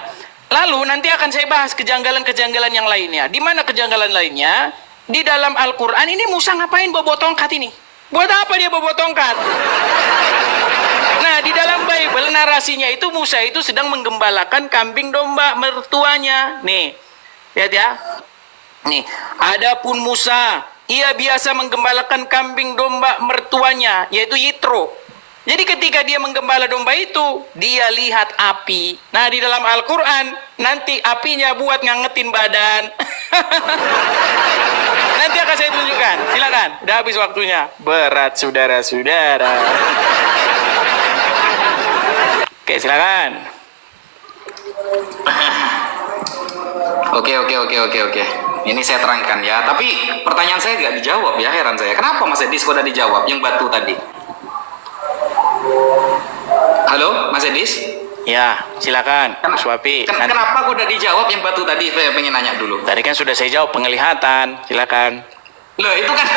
lalu nanti akan saya bahas kejanggalan-kejanggalan yang lainnya. Di mana kejanggalan lainnya? Di dalam Al-Quran ini Musa ngapain bawa tongkat ini? Buat apa dia bawa tongkat? Nah, di dalam Bible narasinya itu Musa itu sedang menggembalakan kambing domba mertuanya. Nih, lihat ya. Nih, adapun Musa, ia biasa menggembalakan kambing domba mertuanya, yaitu Yitro. Jadi ketika dia menggembala domba itu, dia lihat api. Nah, di dalam Al-Quran, nanti apinya buat ngangetin badan. Nanti akan saya tunjukkan. Silakan, udah habis waktunya. Berat, saudara-saudara. Oke, silakan. Oke. Ini saya terangkan ya. Tapi pertanyaan saya nggak dijawab ya, heran saya. Kenapa Mas Edis kok udah dijawab yang batu tadi? Halo, Mas Edis? Ya, silakan, Mas Wapi. Kenapa kok udah dijawab yang batu tadi? Saya pengen nanya dulu. Tadi kan sudah saya jawab, penglihatan. Silakan. Loh, itu kan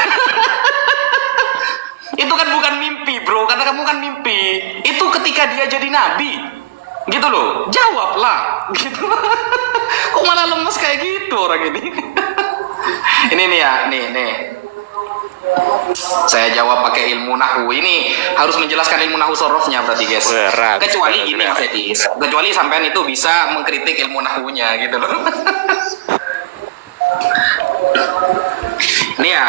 itu kan bukan mimpi, bro. Karena kamu kan mimpi. Itu ketika dia jadi nabi. Gitu loh. Jawablah. Gitu. Kok malah lemes kayak gitu orang ini? Ini nih ya, nih. Saya jawab pakai ilmu nahwu. Ini harus menjelaskan ilmu nahwu sorofnya berarti, guys. Berat. Kecuali gini, Mas Edis. Kecuali sampean itu bisa mengkritik ilmu nahwunya gitu loh. Ini ya.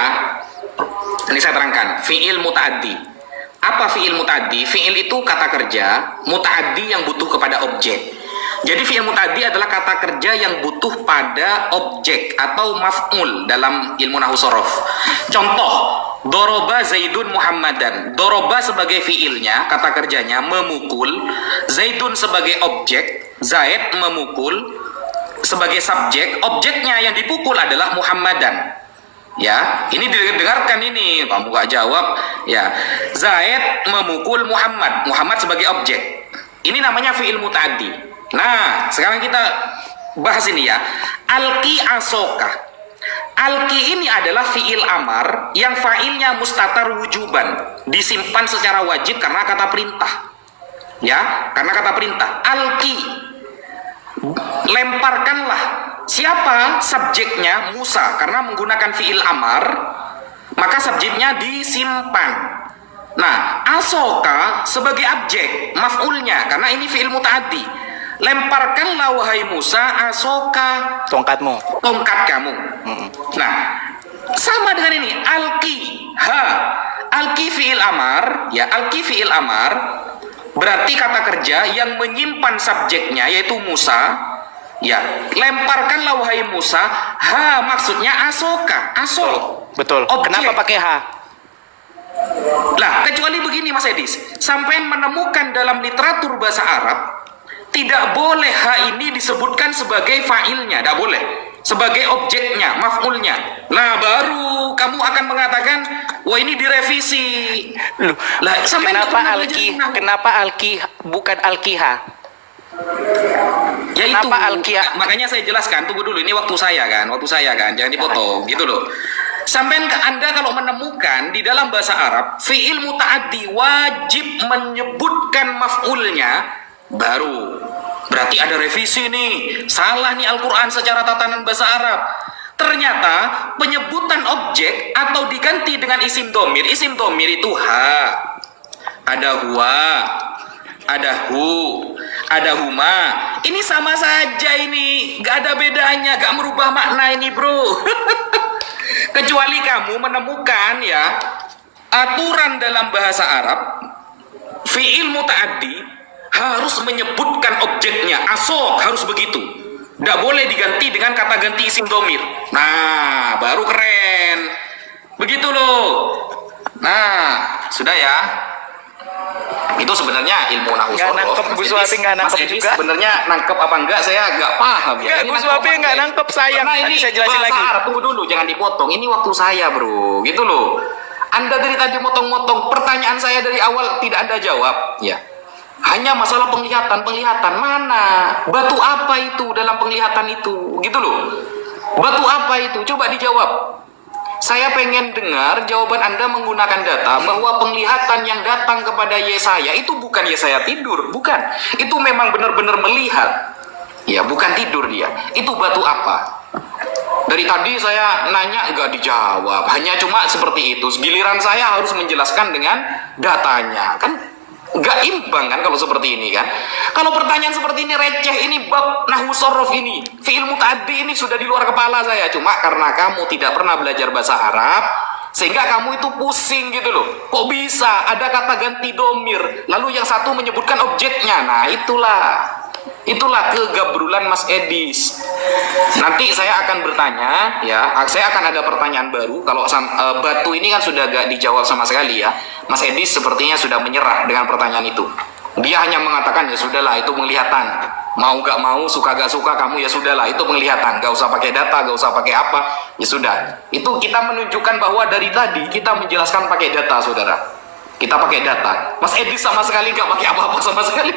Ini saya terangkan. Fi'il muta'addi. Apa fi'il muta'addi? Fi'il itu kata kerja muta'addi yang butuh kepada objek. Jadi fi'il muta'addi adalah kata kerja yang butuh pada objek atau maf'ul dalam ilmu nahwu shorof. Contoh, doroba Zaidun Muhammadan. Doroba sebagai fi'ilnya, kata kerjanya memukul. Zaidun sebagai objek, Zaid memukul. Sebagai subjek, objeknya yang dipukul adalah Muhammadan. Ya, ini didengarkan ini, kamu gak jawab. Ya, Zaid memukul Muhammad. Muhammad sebagai objek. Ini namanya fi'il muta'addi. Nah, sekarang kita bahas ini ya. Alqi asoka. Alqi ini adalah fi'il amar yang fa'ilnya mustatar wujuban, disimpan secara wajib karena kata perintah. Ya, karena kata perintah. Alqi, lemparkanlah. Siapa subjeknya? Musa, karena menggunakan fi'il amar maka subjeknya disimpan. Nah, asoka sebagai objek maf'ulnya karena ini fi'il muta'addi. Lemparkanlah wahai Musa asoka, Tongkatmu. tongkat kamu. Nah, sama dengan ini alqi ha. Alqi fi'il amar, ya, alqi fi'il amar berarti kata kerja yang menyimpan subjeknya yaitu Musa. Ya, lemparkanlah wahai Musa. Ha maksudnya asoka, asok. Betul. Objek. Kenapa pakai ha? Lah, kecuali begini Mas Edis, sampai menemukan dalam literatur bahasa Arab tidak boleh ha ini disebutkan sebagai fa'ilnya, tidak boleh. Sebagai objeknya, maf'ulnya. Nah, baru kamu akan mengatakan, wah ini direvisi. Loh, Lah, sampai kenapa alki bukan alkiha? Ya Kenapa itu, Alkia? makanya saya jelaskan, tunggu dulu, ini waktu saya kan, jangan dipotong, gitu loh. Sampai Anda kalau menemukan di dalam bahasa Arab, fi'il muta'addi wajib menyebutkan maf'ulnya, baru. Berarti ada revisi nih, salah nih Al-Quran secara tatanan bahasa Arab. Ternyata penyebutan objek atau diganti dengan isim domir itu ha, ada huwa, ada hu, ada huma. Ini sama saja ini, gak ada bedanya, gak merubah makna ini bro. Kecuali kamu menemukan ya aturan dalam bahasa Arab, fi'il muta'addi harus menyebutkan objeknya, asok harus begitu, gak boleh diganti dengan kata ganti isim domir. Nah, baru keren, begitu loh. Nah, sudah ya. Itu sebenarnya ilmu nahu Nggak sorof. nangkep, Bu Suhapi nggak nangkep juga. Sebenarnya nangkep apa enggak saya nggak paham ya. Nggak, Ini Bu nangkep Suhapi apa nggak enggak? nangkep, sayang. Karena Nanti ini saya jelasin bahasa lagi. Arab, tunggu dulu, jangan dipotong. Ini waktu saya bro, gitu loh. Anda dari tadi motong-motong, pertanyaan saya dari awal tidak Anda jawab. Ya, hanya masalah penglihatan mana? Batu apa itu dalam penglihatan itu? Gitu loh. Batu apa itu? Coba dijawab. Saya pengen dengar jawaban Anda menggunakan data bahwa penglihatan yang datang kepada Yesaya itu bukan Yesaya tidur, bukan. Itu memang benar-benar melihat. Ya, bukan tidur dia. Itu batu apa? Dari tadi saya nanya nggak dijawab, hanya cuma seperti itu. Giliran saya harus menjelaskan dengan datanya, kan nggak imbang kan kalau seperti ini kan. Kalau pertanyaan seperti ini receh, ini bab nahwu sorof ini, fi'il muta'addi ini sudah di luar kepala saya. Cuma karena kamu tidak pernah belajar bahasa Arab, sehingga kamu itu pusing gitu loh. Kok bisa ada kata ganti domir, lalu yang satu menyebutkan objeknya. Nah itulah kegabrulan Mas Edis. Nanti saya akan bertanya ya, saya akan ada pertanyaan baru. Kalau batu ini kan sudah gak dijawab sama sekali ya. Mas Edis sepertinya sudah menyerah dengan pertanyaan itu. Dia hanya mengatakan ya sudahlah, itu penglihatan. Mau gak mau, suka gak suka kamu, ya sudahlah, itu penglihatan. Gak usah pakai data, gak usah pakai apa, ya sudah. Itu kita menunjukkan bahwa dari tadi kita menjelaskan pakai data, saudara. Kita pakai data. Mas Edis sama sekali gak pakai apa-apa sama sekali.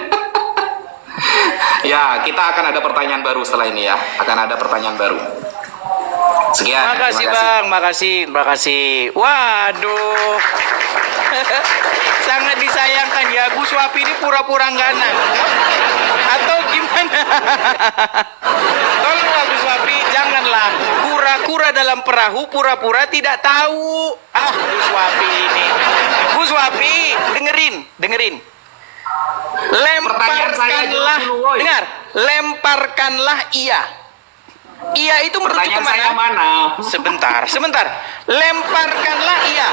Ya, kita akan ada pertanyaan baru setelah ini ya. Akan ada pertanyaan baru. Sekian. Makasih Bang, makasih. Waduh. Sangat disayangkan ya, Bu Suhapi ini pura-pura nggak nangkep atau gimana? Tolonglah Bu Suhapi, janganlah kura-kura dalam perahu pura-pura tidak tahu. Bu Suhapi ini. Bu Suhapi, dengerin. Lemparkanlah, dengar, lemparkanlah ia. Ia itu merujuk Pertanyaan kemana? saya mana? Sebentar. Lemparkanlah ia.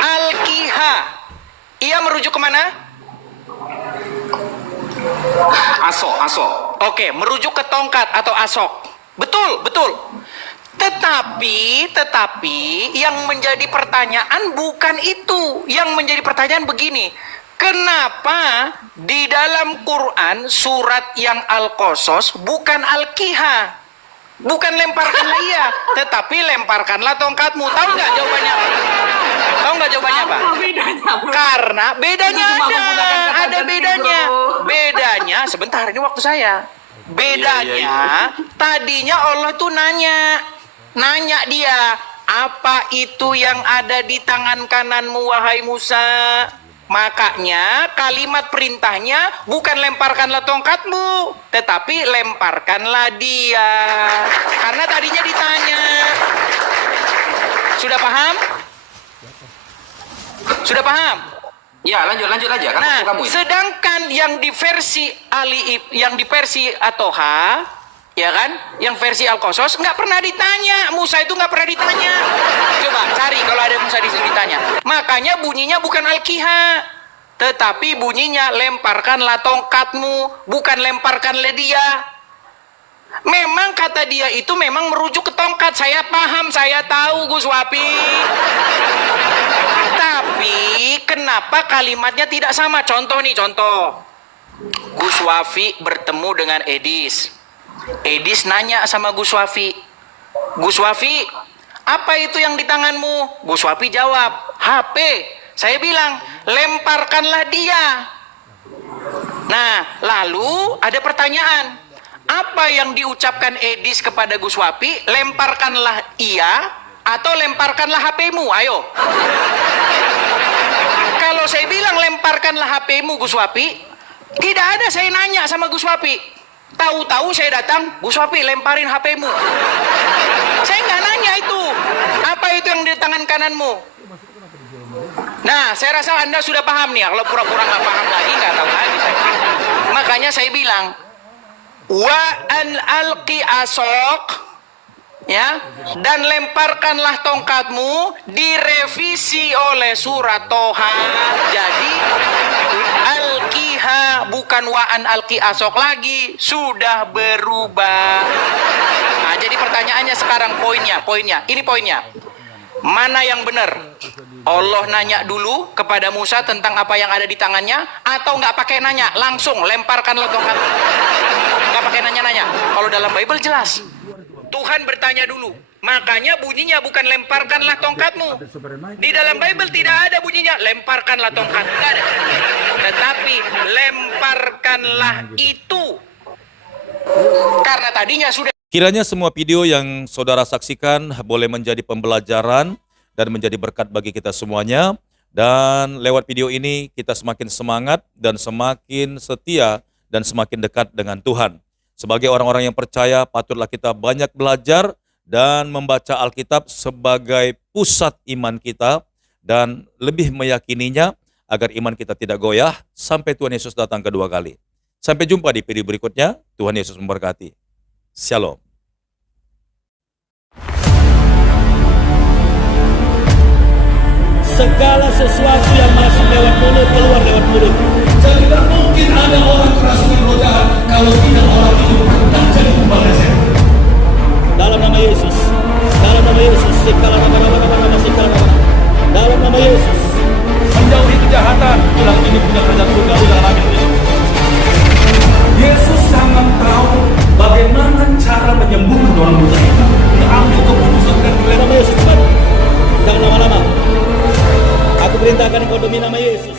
Alkiha. Ia merujuk kemana? Asok. Oke, merujuk ke tongkat atau asok. Betul. Tetapi yang menjadi pertanyaan bukan itu. Yang menjadi pertanyaan begini. Kenapa di dalam Quran surat yang Al-Qasas bukan Al-Kiha? Bukan lemparkanlah ia, tetapi lemparkanlah tongkatmu. Tahu nggak jawabannya apa? Tahu nggak jawabannya apa? Apa bedanya, bro? Karena bedanya Itu cuma menggunakan kata ada jernih, bedanya. bro. Bedanya, sebentar ini waktu saya. Bedanya, tadinya Allah tuh nanya dia, apa itu yang ada di tangan kananmu wahai Musa? Makanya kalimat perintahnya bukan lemparkanlah tongkatmu, tetapi lemparkanlah dia. Karena tadinya ditanya. Sudah paham? Sudah paham? Ya, lanjut aja kan Nah, waktu kamu ini. sedangkan yang di versi yang di versi At-Toha, ya kan? Yang versi Al-Qasas nggak pernah ditanya. Musa itu nggak pernah ditanya. Coba cari kalau ada Musa di sini ditanya. Makanya bunyinya bukan Al-Kiha, tetapi bunyinya lemparkanlah tongkatmu, bukan lemparkanlah dia. Memang kata dia itu memang merujuk ke tongkat. Saya paham, saya tahu Gus Wapi. Tapi kenapa kalimatnya tidak sama? Contoh nih, contoh. Gus Wafi bertemu dengan Edis. Edis nanya sama Gus Wafi, Gus Wafi, apa itu yang di tanganmu? Gus Wafi jawab, HP. Saya bilang, lemparkanlah dia. Nah, lalu ada pertanyaan. Apa yang diucapkan Edis kepada Gus Wafi? Lemparkanlah ia atau lemparkanlah HP-mu? Ayo. Kalau saya bilang lemparkanlah HP-mu Gus Wafi, tidak ada saya nanya sama Gus Wafi. Tahu-tahu saya datang, Gus Wafi lemparin HP-mu. Saya nggak nanya itu. Apa itu yang di tangan kananmu? Nah, saya rasa Anda sudah paham nih. Kalau pura-pura nggak paham lagi, nggak tahu lagi saya. Makanya saya bilang, wa an alqi asok, ya, dan lemparkanlah tongkatmu, direvisi oleh surat Toha. Jadi Al-Kiha bukan wa'an Al-Ki asok lagi, sudah berubah. Nah, jadi pertanyaannya sekarang poinnya, ini poinnya. Mana yang benar? Allah nanya dulu kepada Musa tentang apa yang ada di tangannya, atau nggak pakai nanya, langsung lemparkanlah tongkat. Nggak pakai nanya-nanya. Kalau dalam Bible jelas, Tuhan bertanya dulu. Makanya bunyinya bukan lemparkanlah tongkatmu. Di dalam Bible tidak ada bunyinya lemparkanlah tongkat. Tidak ada. Tetapi lemparkanlah itu. Karena tadinya sudah. Kiranya semua video yang saudara saksikan boleh menjadi pembelajaran dan menjadi berkat bagi kita semuanya. Dan lewat video ini kita semakin semangat dan semakin setia dan semakin dekat dengan Tuhan. Sebagai orang-orang yang percaya, patutlah kita banyak belajar dan membaca Alkitab sebagai pusat iman kita dan lebih meyakininya agar iman kita tidak goyah sampai Tuhan Yesus datang kedua kali. Sampai jumpa di video berikutnya. Tuhan Yesus memberkati. Shalom. Segala sesuatu yang masuk lewat mulut, keluar lewat mulut. Jadi tidak mungkin ada orang kerasukan roh jahat kalau tidak orang itu pernah jadi tumbal setan. Dalam nama Yesus, dalam nama Yesus, segala nama, segala nama. Dalam nama Yesus, Menjauhi kejahatan, tulang ini punya kerajaan surga di dalam amin. Yesus sangat tahu bagaimana cara menyembuhkan orang buta itu. Dia ambil keputusan dan dalam nama Yesus, cepat. Jangan lama-lama. Aku perintahkan engkau demi nama Yesus.